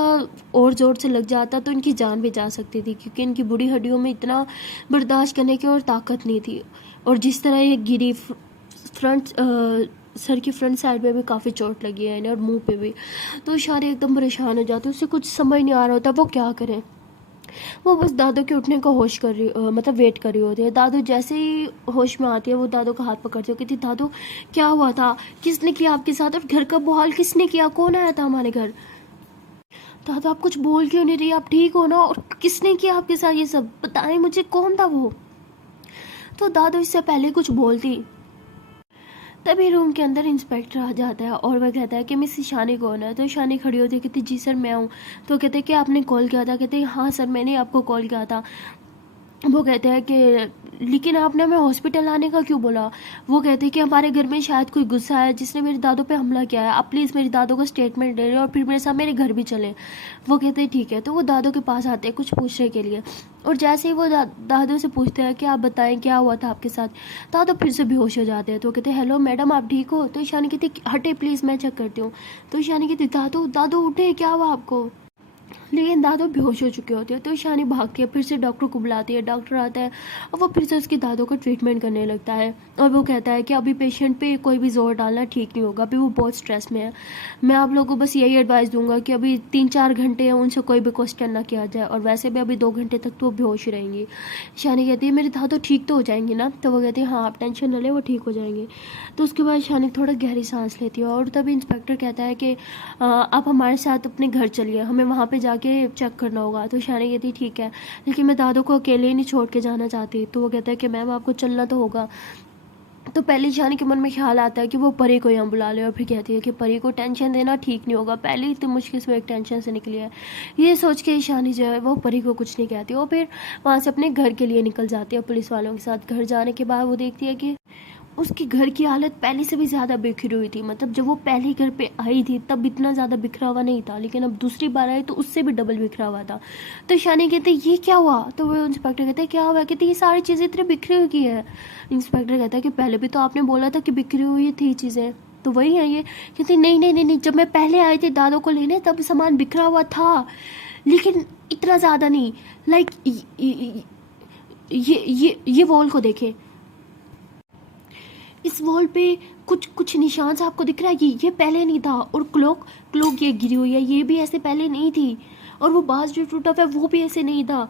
और ज़ोर से लग जाता तो इनकी जान भी जा सकती थी, क्योंकि इनकी बुढ़ी हड्डियों में इतना बर्दाश्त करने की और ताकत नहीं थी। और जिस तरह ये गिरी फ्रंट सर की फ्रंट साइड पे भी काफ़ी चोट लगी है इन्हें और मुंह पे भी। तो ईशानी एकदम परेशान हो जाती है, उसे कुछ समझ नहीं आ रहा होता वो क्या करे। वो बस दादो के उठने का होश कर रही मतलब वेट कर रही होती है। दादो जैसे ही होश में आती है वो दादो का हाथ पकड़ती है, कहती दादो क्या हुआ था, किसने किया आपके साथ, और घर का बहाल किसने किया, कौन आया था हमारे घर? दादो आप कुछ बोल क्यों नहीं रही, आप ठीक हो ना, और किसने किया आपके साथ ये सब, बताएं मुझे कौन था वो? तो दादो इससे पहले कुछ बोलती तभी रूम के अंदर इंस्पेक्टर आ जाता है और वह कहता है कि मिस ईशानी कौन है? तो ईशानी खड़ी होती है, कहती जी सर मैं हूँ। तो कहते हैं कि आपने कॉल किया था? कहते हैं हाँ सर मैंने आपको कॉल किया था। वो कहते हैं कि लेकिन आपने हमें हॉस्पिटल आने का क्यों बोला? वो कहते हैं कि हमारे घर में शायद कोई गुस्सा है जिसने मेरे दादो पे हमला किया है, आप प्लीज़ मेरी दादो का स्टेटमेंट ले लें और फिर मेरे साथ मेरे घर भी चलें। वो कहते हैं ठीक है। तो वो दादो के पास आते हैं कुछ पूछने के लिए, और जैसे ही वो दादो से पूछते हैं कि आप बताएं क्या हुआ था आपके साथ, दादो फिर से बेहोश हो जाते हैं। तो कहते हैं हेलो मैडम आप ठीक हो? तो ईशानी कहती हटे प्लीज़ मैं चेक करती हूँ। तो ईशानी कहती दादो दादो उठे, क्या हुआ आपको? लेकिन दादो बेहोश हो चुके होते हैं। तो ईशानी भागती है, फिर से डॉक्टर को बुलाती है, डॉक्टर आता है और वो फिर से उसकी दादो का ट्रीटमेंट करने लगता है। और वो कहता है कि अभी पेशेंट पे कोई भी जोर डालना ठीक नहीं होगा, अभी वो बहुत स्ट्रेस में है। मैं आप लोगों को बस यही एडवाइस दूंगा कि अभी 3-4 घंटे हैं, उनसे कोई भी क्वेश्चन ना किया जाए, और वैसे भी अभी 2 घंटे तक तो वो बेहोश ही रहेंगी। ईशानी कहती है मेरी दादो ठीक तो हो जाएंगी ना? तो वो कहती है हाँ आप टेंशन न ले वो ठीक हो जाएंगे। तो उसके बाद ईशानी थोड़ा गहरी सांस लेती है और तभी इंस्पेक्टर कहता है कि आप हमारे साथ अपने घर चलिए, हमें वहाँ पे जाके चेक करना होगा। तो ईशानी कहती ठीक है, लेकिन मैं दादो को अकेले ही नहीं छोड़ के जाना चाहती। तो वो कहता है कि मैम आपको चलना तो होगा। तो पहले ईशानी के मन में ख्याल आता है कि वो परी को यहाँ बुला ले, और फिर कहती है कि परी को टेंशन देना ठीक नहीं होगा, पहले ही इतनी मुश्किल से वो एक टेंशन से निकली है। ये सोच के ईशानी जो है वो परी को कुछ नहीं कहती, और फिर वहाँ से अपने घर के लिए निकल जाती है पुलिस वालों के साथ। घर जाने के बाद वो देखती है कि उसके घर की हालत पहले से भी ज़्यादा बिखरी हुई थी। मतलब जब वो पहले घर पे आई थी तब इतना ज़्यादा बिखरा हुआ नहीं था, लेकिन अब दूसरी बार आई तो उससे भी डबल बिखरा हुआ था। तो ईशानी कहते ये क्या हुआ? तो वो इंस्पेक्टर कहते हैं क्या हुआ? कहते ये सारी चीज़ें इतनी बिखरी हुई की है। इंस्पेक्टर कहता है कि पहले भी तो आपने बोला था कि बिखरी हुई थी चीज़ें, तो वही है ये। कहती नहीं नहीं नहीं नहीं, जब मैं पहले आई थी दादो को लेने तब सामान बिखरा हुआ था, लेकिन इतना ज़्यादा नहीं। लाइक ये वॉल को देखे, इस वॉल पे कुछ कुछ निशान सा आपको दिख रहा है, ये पहले नहीं था। और क्लॉक क्लॉक ये गिरी हुई है, ये भी ऐसे पहले नहीं थी। और वो बाज जो टूटा हुआ है वो भी ऐसे नहीं था।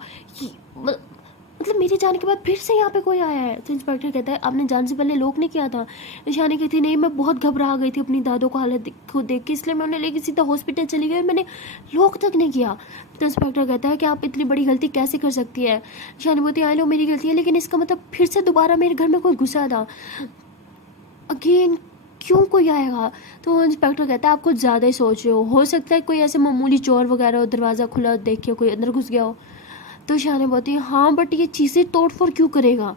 मतलब मेरे जाने के बाद फिर से यहाँ पे कोई आया है। तो इंस्पेक्टर कहता है आपने जाने से पहले लॉक नहीं किया था? ईशानी कहती नहीं, मैं बहुत घबरा गई थी अपनी दादो को हालत को देख के, इसलिए मैं उन्हें लेके सीधा हॉस्पिटल चली गई, मैंने लॉक तक नहीं किया। तो इंस्पेक्टर कहता है कि आप इतनी बड़ी गलती कैसे कर सकती है? ईशानी बोलती आई लो मेरी गलती है, लेकिन इसका मतलब फिर से दोबारा मेरे घर में कोई घुसा था अगेन, क्यों कोई आएगा? तो इंस्पेक्टर कहता है आप कुछ ज़्यादा ही सोच रहे हो सकता है कोई ऐसे मामूली चोर वगैरह हो, दरवाज़ा खुला देख के कोई अंदर घुस गया हो। तो ईशानी बोलती है हाँ बट ये चीज़ें तोड़ फोड़ क्यों करेगा?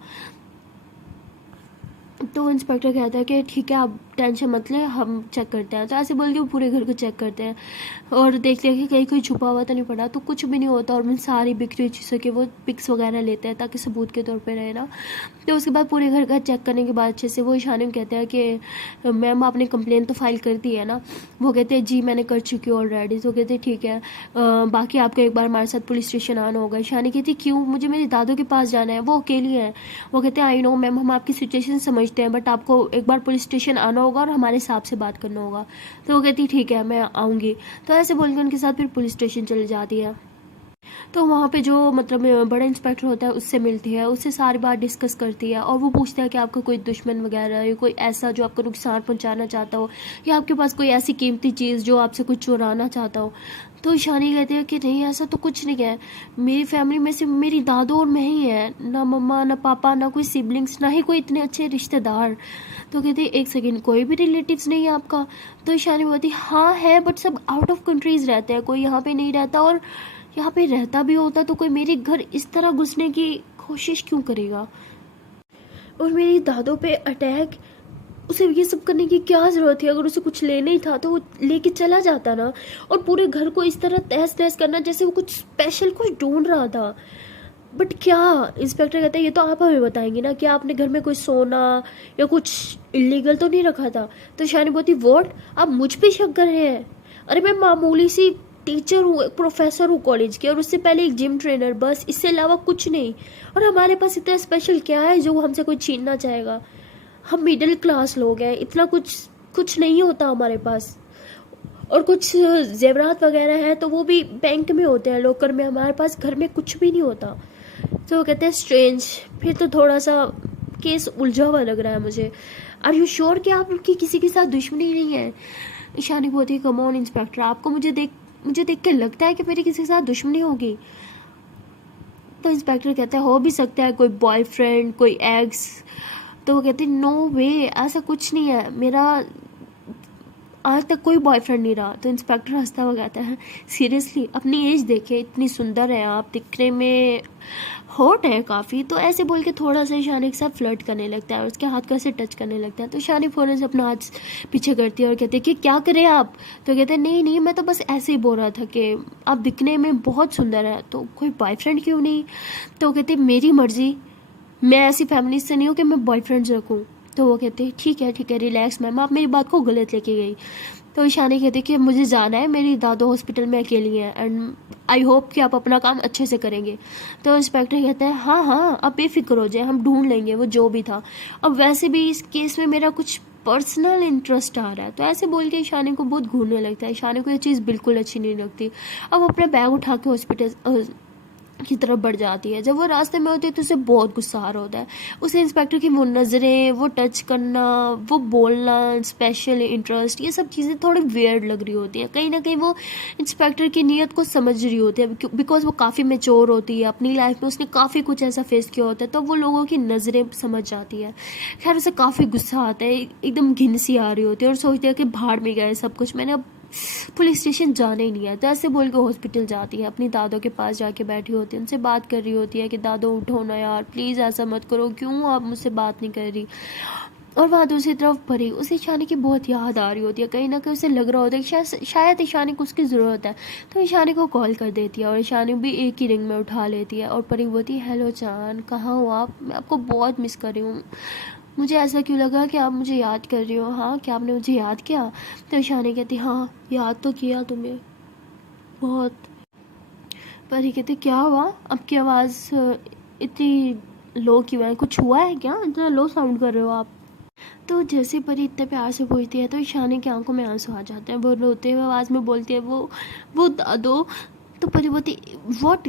तो इंस्पेक्टर कहता है कि ठीक है आप टेंशन मत ले, हम चेक करते हैं। तो ऐसे बोल के वो पूरे घर को चेक करते हैं और देखते हैं कि कहीं कोई छुपा हुआ तो नहीं पड़ा, तो कुछ भी नहीं होता। और मैं सारी बिखरी चीज़ों के वो पिक्स वगैरह लेते हैं ताकि सबूत के तौर पे रहे ना। तो उसके बाद पूरे घर का चेक करने के बाद अच्छे से वो ईशानी को कहते हैं कि मैम आपने कंप्लेन तो फाइल कर दी है ना। वो कहते हैं जी मैंने कर चुकी हूँ ऑलरेडी। तो कहते हैं ठीक है, बाकी आपको एक बार हमारे साथ पुलिस स्टेशन आना होगा। ईशानी कहती क्यों, मुझे मेरे दादू के पास जाना है, वो अकेली है। वो कहते हैं आई नो मैम, हम आपकी सिचुएशन समझते हैं, बट आपको एक बार पुलिस स्टेशन आना होगा और हमारे हिसाब से बात करना होगा। तो वो कहती ठीक है मैं आऊँगी। तो ऐसे बोल के उनके साथ फिर पुलिस स्टेशन चली जाती है। तो वहाँ पे जो मतलब बड़ा इंस्पेक्टर होता है उससे मिलती है, उससे सारी बात डिस्कस करती है और वो पूछता है कि आपका कोई दुश्मन वगैरह या कोई ऐसा जो आपको नुकसान पहुँचाना चाहता हो, या आपके पास कोई ऐसी कीमती चीज़ जो आपसे कुछ चुराना चाहता हो। तो ईशानी कहती है कि नहीं ऐसा तो कुछ नहीं है, मेरी फैमिली में सिर्फ मेरी दादू और मैं ही है, ना मम्मा ना पापा ना कोई सिबलिंग्स, ना ही कोई इतने अच्छे रिश्तेदार। तो कहती है एक सेकेंड, कोई भी रिलेटिव्स नहीं है आपका? तो ईशानी बोलती हाँ है, बट सब आउट ऑफ कंट्रीज रहते हैं, कोई यहाँ पे नहीं रहता, और यहाँ पे रहता भी होता तो कोई मेरे घर इस तरह घुसने की कोशिश क्यों करेगा, और मेरी दादों पे अटैक, उसे ये सब करने की क्या ज़रूरत थी? अगर उसे कुछ लेना ही था तो वो लेके चला जाता ना, और पूरे घर को इस तरह तहस नहस करना जैसे वो कुछ स्पेशल कुछ ढूंढ रहा था। बट क्या? इंस्पेक्टर कहता है ये तो आप हमें बताएंगे ना, क्या आपने घर में कोई सोना या कुछ इलीगल तो नहीं रखा था? तो शानी बोलती वॉट, आप मुझ पे शक कर रहे हैं? अरे मैं मामूली सी टीचर हूँ, एक प्रोफेसर हूँ कॉलेज की, और उससे पहले एक जिम ट्रेनर, बस इससे अलावा कुछ नहीं। और हमारे पास इतना स्पेशल क्या है जो हमसे कोई छीनना चाहेगा? हम मिडिल क्लास लोग हैं, इतना कुछ कुछ नहीं होता हमारे पास। और कुछ जेवरात वगैरह है तो वो भी बैंक में होते हैं, लॉकर में, हमारे पास घर में कुछ भी नहीं होता। तो वो कहते हैं स्ट्रेंज, फिर तो थोड़ा सा केस उलझा हुआ लग रहा है मुझे। आर यू श्योर कि आपकी किसी के साथ दुश्मनी नहीं है? ईशानी बोलती कम ऑन इंस्पेक्टर, आपको मुझे देख के लगता है कि मेरी किसी के साथ दुश्मनी होगी? तो इंस्पेक्टर कहता है हो भी सकता है, कोई बॉयफ्रेंड, कोई एक्स। तो वो कहती नो वे, ऐसा कुछ नहीं है, मेरा आज तक कोई बॉयफ्रेंड नहीं रहा। तो इंस्पेक्टर हंसता हुआ कहता है सीरियसली, अपनी एज देखे, इतनी सुंदर है आप, दिखने में हॉट है काफ़ी। तो ऐसे बोल के थोड़ा सा ईशानी के साथ फ्लर्ट करने लगता है और उसके हाथ को ऐसे टच करने लगता है। तो ईशानी फ़ौरन से अपना हाथ पीछे करती है और कहती है कि क्या करें आप? तो कहते हैं नहीं नहीं, मैं तो बस ऐसे ही बोल रहा था कि आप दिखने में बहुत सुंदर है, तो कोई बॉयफ्रेंड क्यों नहीं? तो कहते मेरी मर्जी, मैं ऐसी फैमिली से नहीं हूँ कि मैं बॉयफ्रेंड रखूँ। तो वो कहते हैं ठीक है रिलैक्स मैम, आप मेरी बात को गलत लेके गई। तो ईशानी कहती कि मुझे जाना है, मेरी दादू हॉस्पिटल में अकेली हैं, एंड आई होप कि आप अपना काम अच्छे से करेंगे। तो इंस्पेक्टर कहते हैं हाँ आप बेफिक्र हो जाए, हम ढूंढ लेंगे वो जो भी था। अब वैसे भी इस केस में मेरा कुछ पर्सनल इंटरेस्ट आ रहा है। तो ऐसे बोल के ईशानी को बहुत घूरने लगता है। ईशानी को ये चीज़ बिल्कुल अच्छी नहीं लगती। अब अपना बैग उठा के हॉस्पिटल की तरफ बढ़ जाती है। जब वो रास्ते में होती है तो उसे बहुत गुस्सा आ रहा होता है। उसे इंस्पेक्टर की वो नज़रें, वो टच करना, वो बोलना, स्पेशल इंटरेस्ट, ये सब चीज़ें थोड़ी वियर्ड लग रही होती हैं। कहीं ना कहीं वो इंस्पेक्टर की नीयत को समझ रही होती है, बिकॉज वो काफ़ी मेच्योर होती है, अपनी लाइफ में उसने काफ़ी कुछ ऐसा फेस किया होता है, तो वो लोगों की नज़रें समझ जाती है। खैर उसे काफ़ी गुस्सा आता है, एकदम घिन सी आ रही होती है और सोचती है कि भाड़ में गए सब कुछ, मैंने अब पुलिस स्टेशन जाना ही नहीं है। तो ऐसे बोल के हॉस्पिटल जाती है, अपनी दादों के पास जाके बैठी होती है, उनसे बात कर रही होती है कि दादो उठो ना यार, प्लीज़ ऐसा मत करो, क्यों आप मुझसे बात नहीं कर रही? और वहाँ दूसरी तरफ परी, उसे ईशानी की बहुत याद आ रही होती है। कहीं ना कहीं उसे लग रहा होता है कि शायद ईशानी को उसकी ज़रूरत है। तो ईशानी को कॉल कर देती है और ईशानी भी एक ही रिंग में उठा लेती है। और परी बोलती है हेलो चान, कहाँ हो आप? मैं आपको बहुत मिस कर रही हूँ। मुझे ऐसा क्यों लगा कि आप मुझे याद कर रही हो? हाँ, क्या आपने मुझे याद किया? तो ईशानी कहती हाँ याद तो किया तुम्हें बहुत। परी कहती क्या हुआ, आपकी आवाज़ इतनी लो क्यों है? कुछ हुआ है क्या, इतना लो साउंड कर रहे हो आप? तो जैसे परी इतने प्यार से पूछती है तो ईशानी की आंखों में आंसू आ जाते हैं। वो रोते हुए आवाज़ में बोलती है वो दादो। तो परी बोलती व्हाट,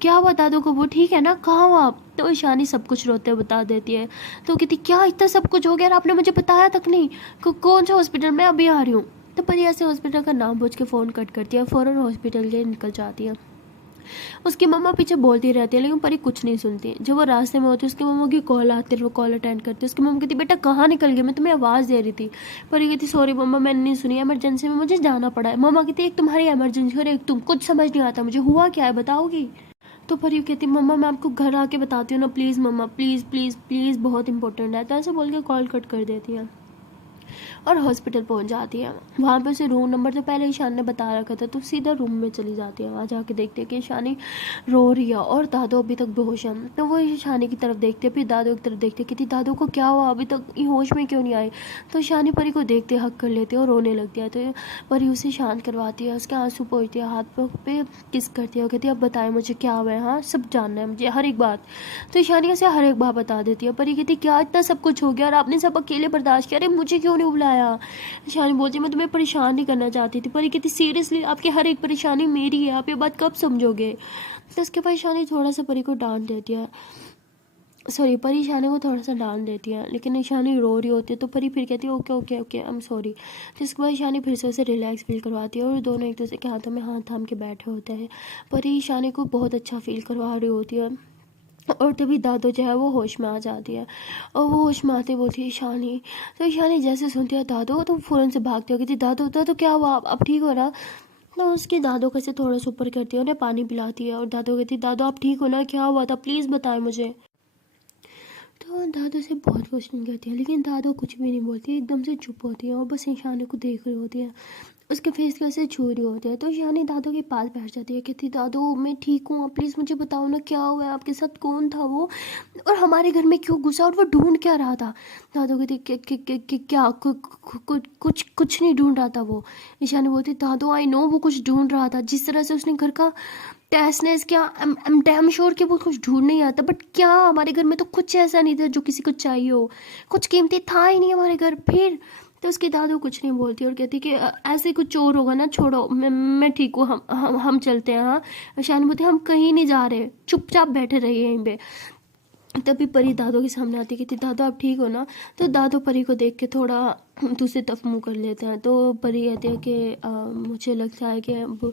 क्या हुआ दादू को? वो ठीक है ना, कहाँ हो आप? तो ईशानी सब कुछ रोते हुए बता देती है। तो कहती क्या इतना सब कुछ हो गया और आपने मुझे बताया तक नहीं? कौन सा हॉस्पिटल? मैं अभी आ रही हूँ। तो परी ऐसे हॉस्पिटल का नाम पूछ के फ़ोन कट करती है, फ़ौरन हॉस्पिटल के निकल जाती है। उसकी मम्मा पीछे बोलती रहती है लेकिन परी कुछ नहीं सुनती। जब वो रास्ते में होती है उसकी मम्मा की कॉल आती है, वो कॉल अटेंड करती है। उसकी मम्मा कहती बेटा कहाँ निकल गई, मैं तुम्हें आवाज़ दे रही थी। परी कहती सॉरी मम्मा, मैंने नहीं सुनी, इमरजेंसी में मुझे जाना पड़ा है। मम्मा कहती एक तुम्हारी इमरजेंसी और एक तुम, कुछ समझ नहीं आता मुझे, हुआ क्या है बताओगी? तो परी कहती मम्मा मैं आपको घर आके बताती हूँ ना, प्लीज़ मम्मा, प्लीज़ प्लीज़ प्लीज़, बहुत इंपॉर्टेंट है। तो ऐसे बोल के कॉल कट कर देती है। और हॉस्पिटल पहुंच जाती है। वहाँ पे उसे रूम नंबर तो पहले ईशान ने बता रखा था, तो सीधा रूम में चली जाती है। वहाँ जाके देखते हैं कि ईशानी रो रही है और दादू अभी तक बेहोश है। तो वो ईशानी की तरफ देखते फिर दादू की तरफ देखते कि दादू को क्या हुआ, अभी तक ये होश में क्यों नहीं आई। तो ईशानी परी को देखते हक कर लेती है और रोने लगती है। तो परी उसे शांत करवाती है, उसके आंसू पोंछती है, हाथ पे किस करती है और कहती है अब बताएं मुझे क्या हुआ है, हाँ सब जानना है मुझे हर एक बात। तो ईशानी उसे हर एक बात बता देती है। परी कहती क्या इतना सब कुछ हो गया और आपने सब अकेले बर्दाश्त किया, अरे मुझे क्यों नहीं बुलाया। ईशानी बोलती मैं तुम्हें परेशान नहीं करना चाहती थी। परी कहती सीरियसली आपकी हर एक परेशानी मेरी है, आप ये बात कब समझोगे। तो उसके बाद ईशानी थोड़ा सा परी को डांट देती है, सॉरी परी ईशानी को थोड़ा सा डांट देती है, लेकिन ईशानी रो रही होती है। तो परी फिर कहती है okay okay okay I am sorry. तो इसके बाद ईशानी फिर से उसे रिलैक्स फील करवाती है और दोनों एक दूसरे के हाथों में हाथ थाम के बैठे होते हैं। परी ईशानी को बहुत अच्छा फील करवा रही होती है। और तभी दादू जो है वो होश में आ जाती है और वो होश में आते बोलती है ईशानी। तो ईशानी जैसे सुनती है दादू तो फ़ौरन से भागती हो, कहती दादू दादू क्या हुआ, अब ठीक हो ना। तो उसकी दादू का से थोड़ा सा ऊपर करती है, उन्हें पानी पिलाती है और दादू कहती दादू आप ठीक हो ना, क्या हुआ था प्लीज़ बताएं मुझे। तो दादू से बहुत क्वेश्चन करती है, लेकिन दादू कुछ भी नहीं बोलती, एकदम से चुप होती है और बस ईशानी को देख रही होती है, उसके फेस को ऐसे छू रही होती है। तो ईशानी दादू के पास बैठ जाती है, कहती दादू मैं ठीक हूँ, आप प्लीज़ मुझे बताओ ना क्या हुआ है, आपके साथ कौन था वो और हमारे घर में क्यों घुसा और वो ढूंढ क्या रहा था। दादू कहती क्या कुछ नहीं ढूंढ रहा था वो। ईशानी बोलती दादू आई नो वो कुछ ढूंढ रहा था, जिस तरह से उसने घर का तहस नहस किया आई एम डैम श्योर कि वो कुछ ढूंढ नहीं आता, बट क्या हमारे घर में तो कुछ ऐसा नहीं था जो किसी को चाहिए हो, कुछ कीमती था ही नहीं हमारे घर। फिर तो उसकी दादू कुछ नहीं बोलती और कहती कि ऐसे कुछ चोर होगा ना, छोड़ो मैं ठीक हूँ, हम चलते हैं। हाँ शानी बोलती हम कहीं नहीं जा रहे, चुपचाप बैठे रहिए यहीं पे। तभी परी दादू के सामने आती कहती दादू आप ठीक हो ना। तो दादू परी को देख के थोड़ा दूसरी तरफ मुँह कर लेते हैं। तो परी कहती है कि मुझे लगता है कि अब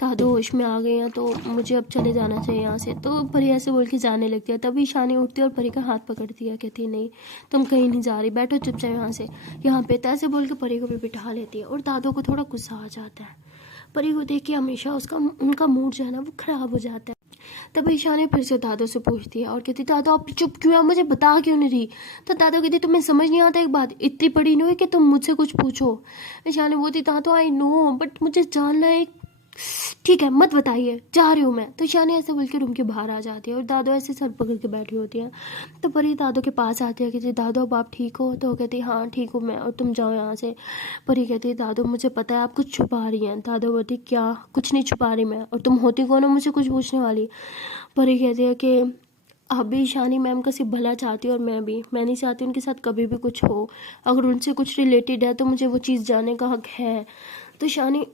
दादू होश में आ गए हैं तो मुझे अब चले जाना चाहिए यहाँ से। तो परी ऐसे बोल के जाने लगती है, तभी ईशानी उठती है और परी का हाथ पकड़ती है, कहती नहीं तुम कहीं नहीं जा रही, बैठो चुपचाप यहाँ पे। तो ऐसे बोल के परी को भी बिठा लेती है और दादू को थोड़ा गुस्सा आ जाता है। परी को देख के हमेशा उनका मूड जो है ना वो ख़राब हो जाता है। तब ईशानी फिर से दादू से पूछती है और कहती दादा आप चुप क्यों है, मुझे बता क्यों नहीं रही। तो दादा कहती तुम्हें समझ नहीं आता एक बात, इतनी बड़ी नहीं हुई कि तुम मुझसे कुछ पूछो। ईशानी बोलती दादू आई नो बट मुझे जानना है। ठीक है मत बताइए, जा रही हूँ मैं। तो ईशानी ऐसे बोल के रूम के बाहर आ जाती है और दादू ऐसे सर पकड़ के बैठी होती है। तो परी दादू के पास आती है, कहती दादू अब आप ठीक हो। तो वो कहती हाँ ठीक हूँ मैं और तुम जाओ यहाँ से। परी कहती दादू मुझे पता है आप कुछ छुपा रही हैं। दादू बोलती क्या, कुछ नहीं छुपा रही मैं, और तुम होती कौन हो मुझे कुछ पूछने वाली। परी कहती है कि आप भी ईशानी मैम का सिर्फ भला चाहती हो और मैं नहीं चाहती उनके साथ कभी भी कुछ हो, अगर उनसे कुछ रिलेटेड है तो मुझे वो चीज़ जानने का हक है। तो ईशानी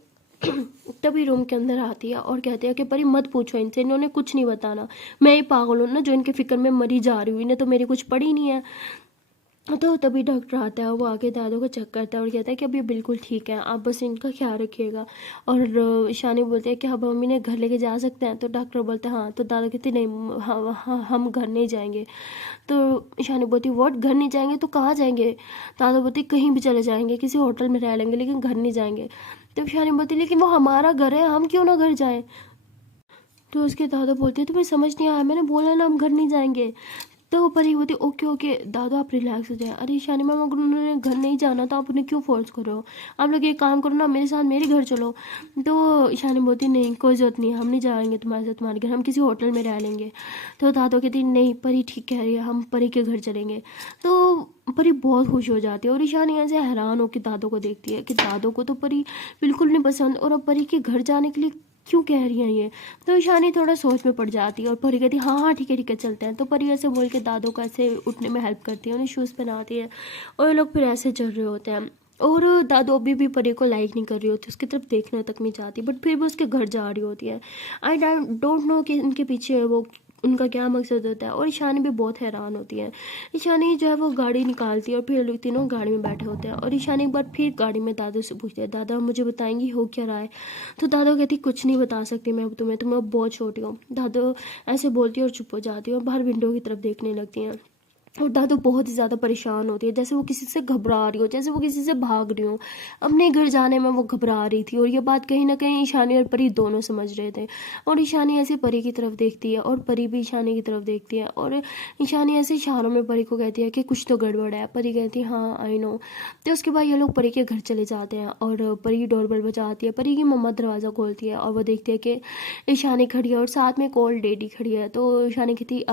तभी रूम के अंदर आती है और कहती है कि परी मत पूछो इनसे, इन्होंने कुछ नहीं बताना, मैं ही पागल हूँ ना जो इनके फिक्र में मरी जा रही हूँ, इन्हें तो मेरी कुछ पड़ी नहीं है। तो तभी डॉक्टर आता है, वो आके दादू को चेक करता है और कहता है कि अब ये बिल्कुल ठीक है, आप बस इनका ख्याल रखिएगा। और ईशानी बोलते हैं कि अब हम इन्हें घर लेके जा सकते हैं। तो डॉक्टर बोलते हैं हाँ। तो दादा कहते नहीं हम घर नहीं जाएंगे। तो ईशानी बोलती व्हाट, घर नहीं जाएंगे तो कहाँ जाएंगे। दादा बोलते कहीं भी चले जाएंगे, किसी होटल में रह लेंगे लेकिन घर नहीं जाएंगे। तो ईशानी बोलती लेकिन वो हमारा घर है, हम क्यों ना घर जाएं। तो उसके दादा बोलते तुम्हें समझ नहीं आया, मैंने बोला ना हम घर नहीं जाएंगे। तो परी बोलती ओके ओके दादा आप रिलैक्स हो जाए। अरे ईशानी मैम अगर उन्होंने घर नहीं जाना तो आप उन्हें क्यों फोर्स कर रहे हो, आप लोग एक काम करो ना मेरे साथ मेरे घर चलो। तो ईशानी बोलती नहीं कोई ज़रूरत नहीं, हम नहीं जाएंगे तुम्हारे साथ तुम्हारे घर, हम किसी होटल में रह लेंगे। तो दादा कहती नहीं परी ठीक कह रही है, हम परी के घर चलेंगे। तो परी बहुत खुश हो जाती है और ईशानी ऐसे हैरान हो के दादू को देखती है कि दादू को तो परी बिल्कुल नहीं पसंद और अब परी के घर जाने के लिए क्यों कह रही हैं ये। तो ईशानी थोड़ा सोच में पड़ जाती है और परी कहती हाँ हाँ ठीक है चलते हैं। तो परी ऐसे बोल के दादू को ऐसे उठने में हेल्प करती है, उन्हें शूज़ पहनाती है और ये लोग फिर ऐसे चल रहे होते हैं। और दादू अभी भी परी को लाइक नहीं कर रही होती, उसकी तरफ देखने तक नहीं चाहती, बट फिर भी उसके घर जा रही होती है। आई डोंट नो कि उनके पीछे वो उनका क्या मकसद होता है। और ईशानी भी बहुत हैरान होती है। ईशानी जो है वो गाड़ी निकालती है और फिर लोग तीनों गाड़ी में बैठे होते हैं और ईशानी एक बार फिर गाड़ी में दादू से पूछती है दादा मुझे बताएंगी हो क्या रहा है। तो दादू कहती कुछ नहीं बता सकती मैं तुम्हें अब बहुत छोटी हूँ। दादू ऐसे बोलती है और चुप हो जाती है और बाहर विंडो की तरफ देखने लगती हैं। और दादू बहुत ही ज़्यादा परेशान होती है, जैसे वो किसी से घबरा रही हो, जैसे वो किसी से भाग रही हो। अपने घर जाने में वो घबरा रही थी, और ये बात कहीं ना कहीं ईशानी और परी दोनों समझ रहे थे। और ईशानी ऐसे परी की तरफ देखती है और परी भी ईशानी की तरफ देखती है, और ईशानी ऐसे इशारों में परी को कहती है कि कुछ तो गड़बड़ है। परी कहती है हाँ आई नो। तो उसके बाद ये लोग परी के घर चले जाते हैं, और परी डोरबेल बजाती है। परी की मम्मा दरवाज़ा खोलती है और वो देखती है कि ईशानी खड़ी है और साथ में एक ओल्ड लेडी खड़ी है। तो ईशानी कहती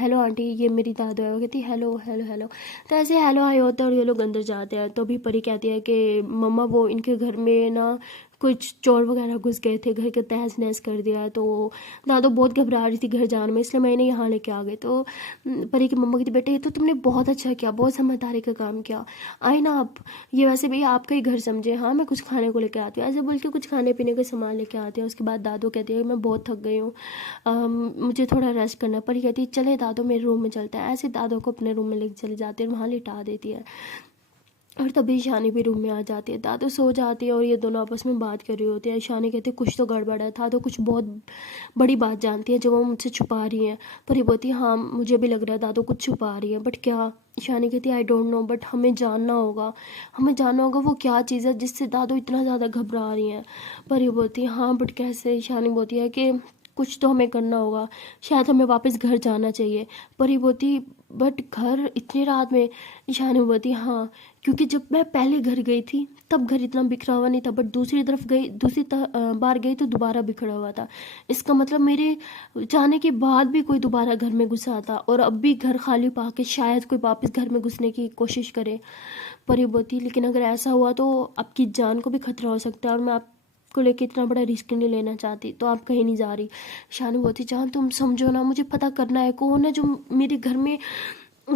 हेलो आंटी, ये मेरी दादा है। वो कहती हेलो हेलो हेलो। तो ऐसे हेलो हाय होता है और ये लोग अंदर जाते हैं। तो भी परी कहती है कि मम्मा वो इनके घर में ना कुछ चोर वगैरह घुस गए थे, घर के तहस नहस कर दिया। तो दादू बहुत घबरा रही थी घर जाने में, इसलिए मैंने यहाँ लेके आ गए। तो परी की मम्मा कहती बेटे ये तो तुमने बहुत अच्छा किया, बहुत समझदारी का काम किया। आए ना आप, ये वैसे भी आपका ही घर समझे। हाँ मैं कुछ खाने को लेके आती हूँ, ऐसे बोल के कुछ खाने पीने का सामान लेके आते हैं। उसके बाद दादू कहती है मैं बहुत थक गई हूँ, मुझे थोड़ा रेस्ट करना। परी कहती है चले दादू मेरे रूम में चलता है। ऐसे दादू को अपने रूम में लेके चली जाती है और वहाँ लिटा देती है। और तभी ईशानी भी रूम में आ जाती है। दादू सो जाती है और ये दोनों आपस में बात कर रही होती है। ईशानी कहती है कुछ तो गड़बड़ है, था तो कुछ बहुत बड़ी बात जानती है जो वो मुझसे छुपा रही है। पर ये बोलती है हाँ मुझे भी लग रहा है दादू कुछ छुपा रही है, बट क्या। ईशानी कहती है आई डोंट नो, बट हमें जानना होगा, हमें जानना होगा वो क्या चीज़ है जिससे दादू इतना ज़्यादा घबरा रही हैं। पर ये बोलती है हाँ बट कैसे। ईशानी बोलती है कि कुछ तो हमें करना होगा, शायद हमें वापस घर जाना चाहिए। पर ये बोलती बट घर इतनी रात में। ईशानी बोलती हाँ क्योंकि जब मैं पहले घर गई थी तब घर इतना बिखरा हुआ नहीं था, बट दूसरी तरफ गई, बार गई तो दोबारा बिखरा हुआ था। इसका मतलब मेरे जाने के बाद भी कोई दोबारा घर में घुसा था, और अब भी घर खाली पाके शायद कोई वापस घर में घुसने की कोशिश करे। पर ये बोलती लेकिन अगर ऐसा हुआ तो आपकी जान को भी खतरा हो सकता है, और मैं आपको लेके इतना बड़ा रिस्क नहीं लेना चाहती, तो आप कहीं नहीं जा रही। शानू बोलती जान तुम समझो ना, मुझे पता करना है कौन है जो मेरे घर में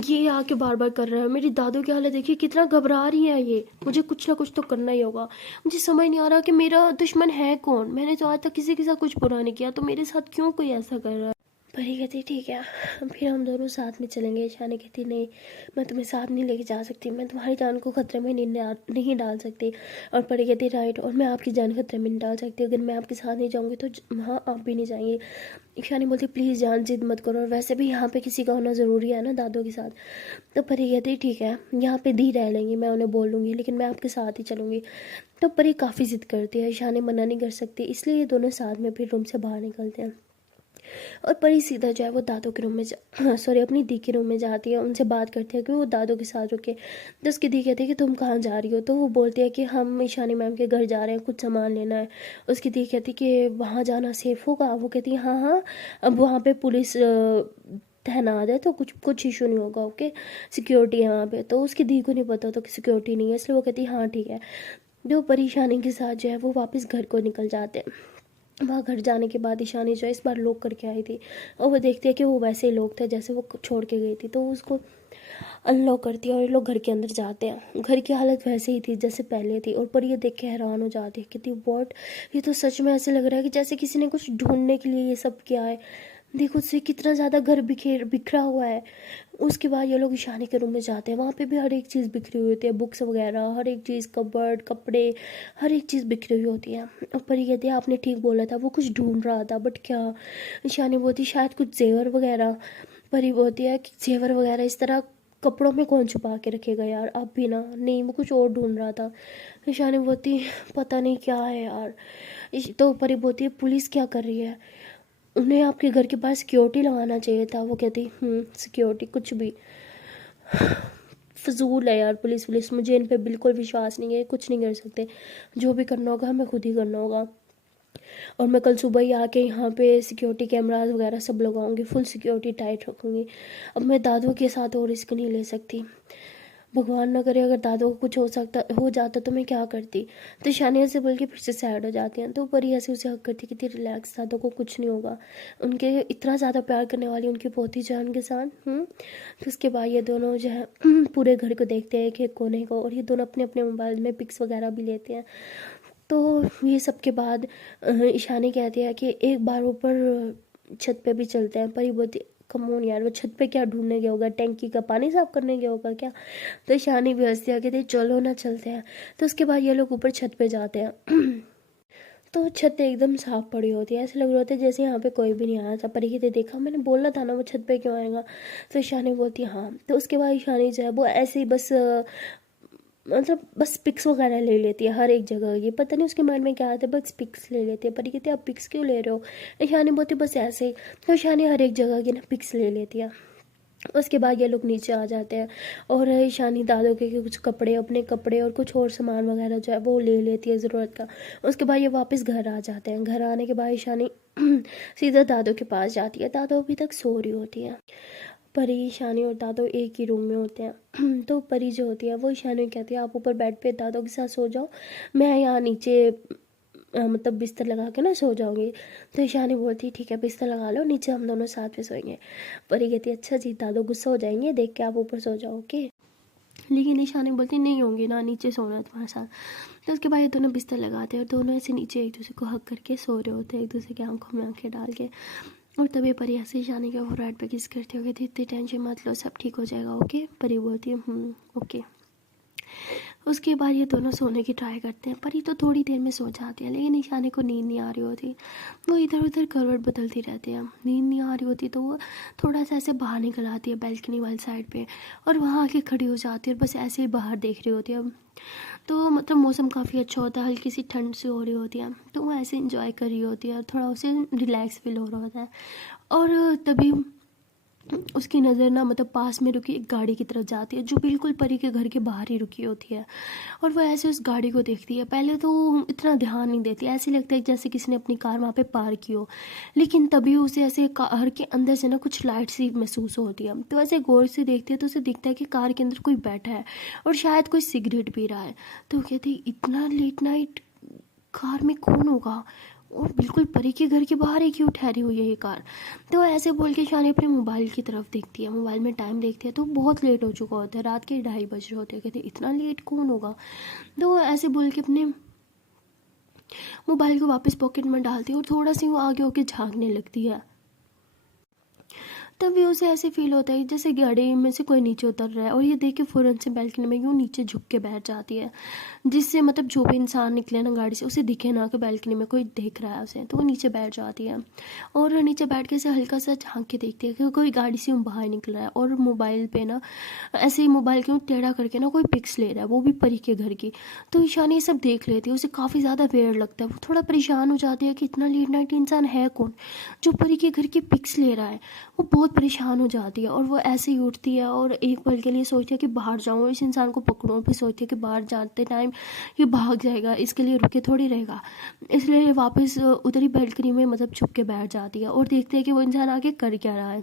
ये आके बार बार कर रहा है। मेरी दादू की हालत देखिए कितना घबरा रही है, ये मुझे कुछ ना कुछ तो करना ही होगा। मुझे समझ नहीं आ रहा कि मेरा दुश्मन है कौन। मैंने तो आज तक किसी के साथ कुछ बुरा नहीं किया, तो मेरे साथ क्यों कोई ऐसा कर रहा है। परी कहती ठीक है फिर हम दोनों साथ में चलेंगे। ईशानी कहती नहीं मैं तुम्हें साथ नहीं लेके जा सकती, मैं तुम्हारी जान को खतरे में नहीं डाल सकती। और परी कहती राइट, और मैं आपकी जान खतरे में नहीं डाल सकती, अगर मैं आपके साथ नहीं जाऊँगी तो वहाँ आप भी नहीं जाएंगी। ईशानी बोलती प्लीज़ जान जिद मत करो, और वैसे भी यहाँ पे किसी का होना ज़रूरी है ना दादू के साथ। तो परी कहती ठीक है यहाँ पे दी रह लेंगी, मैं उन्हें बोल लूँगी, लेकिन मैं आपके साथ ही चलूँगी। तो परी काफ़ी ज़िद करती है, ईशानी मना नहीं कर सकती, इसलिए ये दोनों साथ में फिर रूम से बाहर निकलते हैं। और परी सीधा जो है वो दादू के रूम में सॉरी अपनी दी के रूम में जाती है, उनसे बात करती है कि वो दादू के साथ रुके। तो उसकी दी कहती है कि तुम कहाँ जा रही हो। तो वो बोलती है कि हम ईशानी मैम के घर जा रहे हैं, कुछ सामान लेना है। उसकी दी कहती है कि वहाँ जाना सेफ़ होगा। वो कहती है हाँ हाँ अब वहाँ पे पुलिस तैनात है तो कुछ इशू नहीं होगा, ओके सिक्योरिटी है वहाँ पे। तो उसकी दी को नहीं पता तो कि सिक्योरिटी नहीं है, इसलिए वो कहती है हाँ ठीक है। जो परेशानी के साथ जो है वो वापस घर को निकल जाते हैं। वहाँ घर जाने के बाद ईशानी जो है इस बार लॉक करके आई थी, और वो देखती है कि वो वैसे ही लोग थे जैसे वो छोड़ के गई थी। तो वो उसको अनलॉक करती है और ये लोग घर के अंदर जाते हैं। घर की हालत वैसे ही थी जैसे पहले थी, और पर ये देख के हैरान हो जाती है कहती वॉट, ये तो सच में ऐसे लग रहा है कि जैसे किसी ने कुछ ढूंढने के लिए ये सब किया है। देखो उससे कितना ज़्यादा घर बिखरा हुआ है। उसके बाद ये लोग ईशानी के रूम में जाते हैं, वहाँ पे भी हर एक चीज़ बिखरी हुई होती है, बुक्स वगैरह हर एक चीज़, कबर्ड कपड़े हर एक चीज़ बिखरी हुई होती है। और परी कहती है आपने ठीक बोला था, वो कुछ ढूंढ रहा था, बट क्या। ईशानी बोलती शायद कुछ जेवर वगैरह। परी बोलती है कि जेवर वगैरह इस तरह कपड़ों में कौन छुपा के रखेगा यार, अब भी ना नहीं वो कुछ और ढूंढ रहा था। ईशानी बोलती पता नहीं क्या है यार। तो परी बोलती है पुलिस क्या कर रही है, उन्हें आपके घर के पास सिक्योरिटी लगाना चाहिए था। वो कहती सिक्योरिटी कुछ भी फजूल है यार, पुलिस मुझे इन पे बिल्कुल विश्वास नहीं है, कुछ नहीं कर सकते, जो भी करना होगा हमें खुद ही करना होगा। और मैं कल सुबह ही आके यहाँ पे सिक्योरिटी कैमराज वगैरह सब लगाऊंगी, फुल सिक्योरिटी टाइट रखूँगी। अब मैं दादू के साथ और रिस्क नहीं ले सकती, भगवान ना करे अगर दादू को कुछ हो जाता तो मैं क्या करती। तो शानिया से बोल के फिर से सैड हो जाती हैं। तो परी ऐसे उसे हक करती कि रिलैक्स, दादू को कुछ नहीं होगा, उनके इतना ज़्यादा प्यार करने वाली उनकी पोती जो है उनके साथ। तो उसके बाद ये दोनों जो है पूरे घर को देखते हैं एक एक कोने को, और ये दोनों अपने अपने मोबाइल में पिक्स वगैरह भी लेते हैं। तो ये सब के बाद ईशानी कहती है कि एक बार ऊपर छत पे भी चलते हैं। पर ये बोलती कमोन यार वो छत पे क्या ढूंढने गया होगा, टैंकी का पानी साफ करने गया होगा क्या। तो ईशानी भी हंसती है कहती चलो ना चलते हैं। तो उसके बाद ये लोग ऊपर छत पे जाते हैं। तो छत एकदम साफ पड़ी होती है, ऐसे लग रहा होता है जैसे यहाँ पे कोई भी नहीं आया था। पर ये देखा, मैंने बोलना था ना वो छत पे क्यों आएगा। फिर ईशानी बोलती है हाँ। तो उसके बाद ईशानी जो है वो ऐसे ही बस मतलब बस पिक्स वगैरह ले लेती है हर एक जगह। ये पता नहीं उसके माइंड में क्या आता है, बस पिक्स ले लेती है। पर ये कहते आप पिक्स क्यों ले रहे हो। ईशानी बोलती बस ऐसे ही। तो ईशानी हर एक जगह की ना पिक्स ले लेती है। उसके बाद ये लोग नीचे आ जाते हैं और ईशानी दादू के कुछ कपड़े, अपने कपड़े और कुछ और सामान वगैरह जो है वो ले लेती है ज़रूरत का। उसके बाद ये वापस घर आ जाते हैं। घर आने के बाद ईशानी सीधा दादू के पास जाती है। दादू अभी तक सो रही होती है। परी, ईशानी और दादू एक ही रूम में होते हैं। तो परी जो होती है वो ईशानी को कहती है आप ऊपर बेड पे दादू के साथ सो जाओ, मैं यहाँ नीचे मतलब बिस्तर लगा के ना सो जाऊंगी। तो ईशानी बोलती ठीक है बिस्तर लगा लो, नीचे हम दोनों साथ में सोएंगे। परी कहती अच्छा जी, दादू गुस्सा हो जाएंगे देख के, आप ऊपर सो जाओ ओके। लेकिन ईशानी बोलती नहीं होंगे ना, नीचे सोना है तुम्हारे साथ। तो उसके बाद ये दोनों बिस्तर लगाते हैं और दोनों ऐसे नीचे एक दूसरे को हक करके सो रहे होते हैं, एक दूसरे की आंखों में आंखें डाल के। और तभी परी ऐसे ईशानी के फोरहेड पे किस करती हो, कहती इतनी टेंशन मत लो, सब ठीक हो जाएगा ओके। परी बोलती है ओके। उसके बाद ये दोनों सोने की ट्राई करते हैं। परी तो थोड़ी देर में सो जाती है, लेकिन ईशानी को नींद नहीं आ रही होती। वो इधर उधर करवट बदलती रहती है, नींद नहीं आ रही होती। तो वो थोड़ा सा ऐसे बाहर निकल आती है बैल्कनी वाली साइड पे और वहाँ आके खड़ी हो जाती है और बस ऐसे ही बाहर देख रही होती है। तो मतलब मौसम काफ़ी अच्छा होता है, हल्की सी ठंड सी हो रही होती है। तो वो ऐसे इंजॉय कर रही होती है, थोड़ा उसे रिलैक्स फील हो रहा होता है। और तभी उसकी नज़र ना मतलब पास में रुकी एक गाड़ी की तरफ जाती है जो बिल्कुल परी के घर के बाहर ही रुकी होती है। और वो ऐसे उस गाड़ी को देखती है। पहले तो इतना ध्यान नहीं देती, ऐसे लगता है जैसे किसी ने अपनी कार वहाँ पे पार की हो। लेकिन तभी उसे ऐसे कार के अंदर से ना कुछ लाइट सी महसूस होती है। तो ऐसे गौर से देखती है तो उसे दिखता है कि कार के अंदर कोई बैठा है और शायद कोई सिगरेट पी रहा है। तो कहती है इतना लेट नाइट कार में कौन होगा, और बिल्कुल परी के घर के बाहर ही क्यों ठहरी हुई है ये कार। तो ऐसे बोल के शानी अपने मोबाइल की तरफ देखती है, मोबाइल में टाइम देखती है तो बहुत लेट हो चुका होता है, रात के 2:30 बज रहे होते हैं। कहते इतना लेट कौन होगा। तो ऐसे बोल के अपने मोबाइल को वापस पॉकेट में डालती है और थोड़ा सी वो आगे होके झांकने लगती है। तभी उसे ऐसे फील होता है जैसे गाड़ी में से कोई नीचे उतर रहा है। और ये देख के फ़ौरन से बैल्कनी में यूँ नीचे झुक के बैठ जाती है, जिससे मतलब जो भी इंसान निकले ना गाड़ी से उसे दिखे ना कि बैल्कनी में कोई देख रहा है उसे। तो वो नीचे बैठ जाती है और नीचे बैठ के ऐसे हल्का सा झांक के देखती है कि कोई गाड़ी से बाहर निकल रहा है। और मोबाइल पे ना ऐसे ही मोबाइल के टेढ़ा करके ना कोई पिक्स ले रहा है, वो भी परी के घर की। तो ईशानी ये सब देख लेती है, उसे काफ़ी ज़्यादा वेयर लगता है। वो थोड़ा परेशान हो जाती है कि इतना लेट नाइट इंसान है कौन जो परी के घर की पिक्स ले रहा है। वो बहुत परेशान हो जाती है और वो ऐसे ही उठती है और एक पल के लिए सोचती है कि बाहर जाऊँ और इस इंसान को पकड़ूँ। फिर सोचती है कि बाहर जाते टाइम ये भाग जाएगा, इसके लिए रुके थोड़ी रहेगा। इसलिए वापस उधर ही बैल्कनी में मतलब छुप के बैठ जाती है और देखते हैं कि वो इंसान आगे कर क्या रहा है।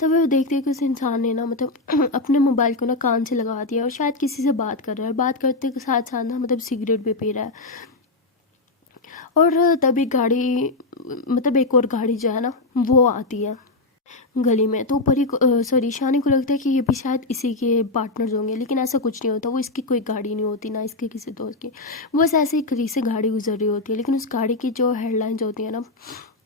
तब वो देखते हैं कि उस इंसान ने ना मतलब अपने मोबाइल को ना कान से लगा दिया और शायद किसी से बात कर रहा है, और बात करते के साथ साथ ना मतलब सिगरेट भी पी रहा है। और तभी गाड़ी मतलब एक और गाड़ी जो है ना वो आती है गली में। तो परी को सॉरी ईशानी को लगता है कि ये भी शायद इसी के पार्टनर्स होंगे, लेकिन ऐसा कुछ नहीं होता। वो इसकी कोई गाड़ी नहीं होती, ना इसके किसी दोस्त की। बस ऐसे ही करीब से गाड़ी गुजर रही होती है, लेकिन उस गाड़ी की जो हेडलाइंस होती है ना,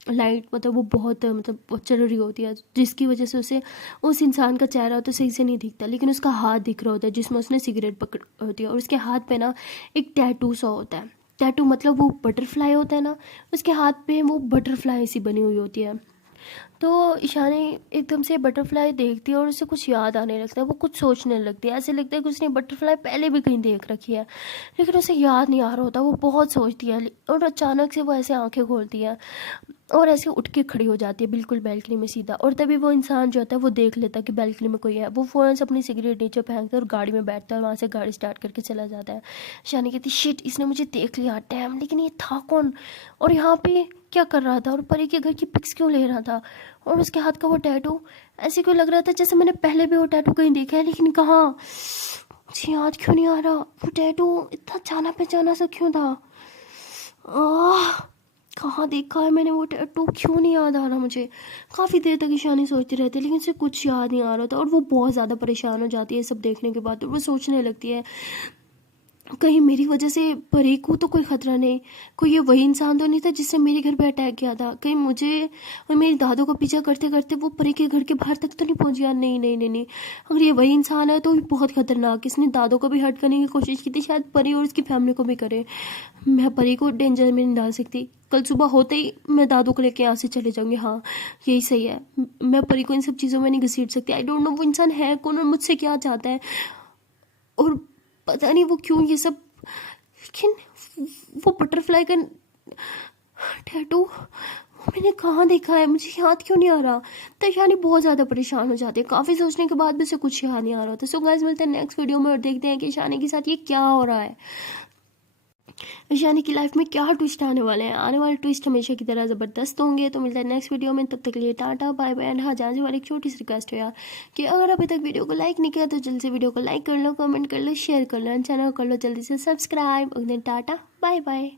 लाइट मतलब वो बहुत मतलब चल रही होती है, जिसकी वजह से उसे उस इंसान का चेहरा तो सही से नहीं दिखता, लेकिन उसका हाथ दिख रहा होता है जिसमें उसने सिगरेट पकड़ होती है। और उसके हाथ पे ना एक टैटू सा होता है। टैटू मतलब वो बटरफ्लाई होता है ना, उसके हाथ पे वो बटरफ्लाई सी बनी हुई होती है। तो ईशानी एकदम से बटरफ्लाई देखती है और उसे कुछ याद आने लगता है। वो कुछ सोचने लगती है, ऐसे लगता है कि उसने बटरफ्लाई पहले भी कहीं देख रखी है, लेकिन उसे याद नहीं आ रहा होता। वो बहुत सोचती है और अचानक से वो ऐसे आंखें खोलती है और ऐसे उठ के खड़ी हो जाती है बिल्कुल बैल्कनी में सीधा। और तभी वो इंसान जो होता है वो देख लेता है कि बैल्कनी में कोई है। वो फ़ौरन से अपनी सिगरेट नीचे फेंकता है और गाड़ी में बैठता है और वहाँ से गाड़ी स्टार्ट करके चला जाता है। ईशानी कहती शिट, इसने मुझे देख लिया डैम, लेकिन ये था कौन और यहाँ पे क्या कर रहा था और परी के घर की पिक्स क्यों ले रहा था। और उसके हाथ का वो टैटू ऐसे क्यों लग रहा था जैसे मैंने पहले भी वो टैटू कहीं देखा है, लेकिन कहाँ, मुझे याद क्यों नहीं आ रहा। वो टैटू इतना जाना पहचाना सा क्यों था, कहाँ देखा है मैंने वो टैटू, क्यों नहीं याद आ रहा मुझे। काफ़ी देर तक ईशानी सोचती रहती है, लेकिन उसे कुछ याद नहीं आ रहा था। और वो बहुत ज़्यादा परेशान हो जाती है सब देखने के बाद। और वो सोचने लगती है कहीं मेरी वजह से परी को तो कोई खतरा नहीं, कोई ये वही इंसान तो नहीं था जिससे मेरे घर पे अटैक किया था, कहीं मुझे और मेरी दादों का पीछा करते करते वो परी के घर के बाहर तक तो नहीं पहुंच गया। नहीं नहीं नहीं नहीं, अगर ये वही इंसान है तो भी बहुत खतरनाक, इसने दादों को भी हर्ट करने की कोशिश की थी, शायद परी और उसकी फैमिली को भी करे। मैं परी को डेंजर में नहीं डाल सकती। कल सुबह होते ही मैं दादू को लेके यहाँ से चले जाऊंगी। हाँ यही सही है, मैं परी को इन सब चीज़ों में नहीं घसीट सकती। आई डोंट नो वो इंसान है कौन और मुझसे क्या चाहता है, और पता नहीं वो क्यों ये सब। लेकिन वो बटरफ्लाई का टैटू वो मैंने कहाँ देखा है, मुझे याद क्यों नहीं आ रहा। तो यानी बहुत ज़्यादा परेशान हो जाती है, काफ़ी सोचने के बाद भी उसे कुछ याद नहीं आ रहा था। सो गाइस मिलते हैं नेक्स्ट वीडियो में और देखते हैं कि शानी के साथ ये क्या हो रहा है, शानी की लाइफ में क्या ट्विस्ट आने वाले हैं। आने वाले ट्विस्ट हमेशा की तरह ज़बरदस्त होंगे। तो मिलता है नेक्स्ट वीडियो में, तब तक के लिए टाटा बाय बाय। एंड हाँ, जाने वाली एक छोटी सी रिक्वेस्ट है यार कि अगर अभी तक वीडियो को लाइक नहीं किया तो जल्दी से वीडियो को लाइक कर लो, कमेंट कर लो, शेयर कर लो, एंड चैनल कर लो जल्दी से सब्सक्राइब। Tata bye bye.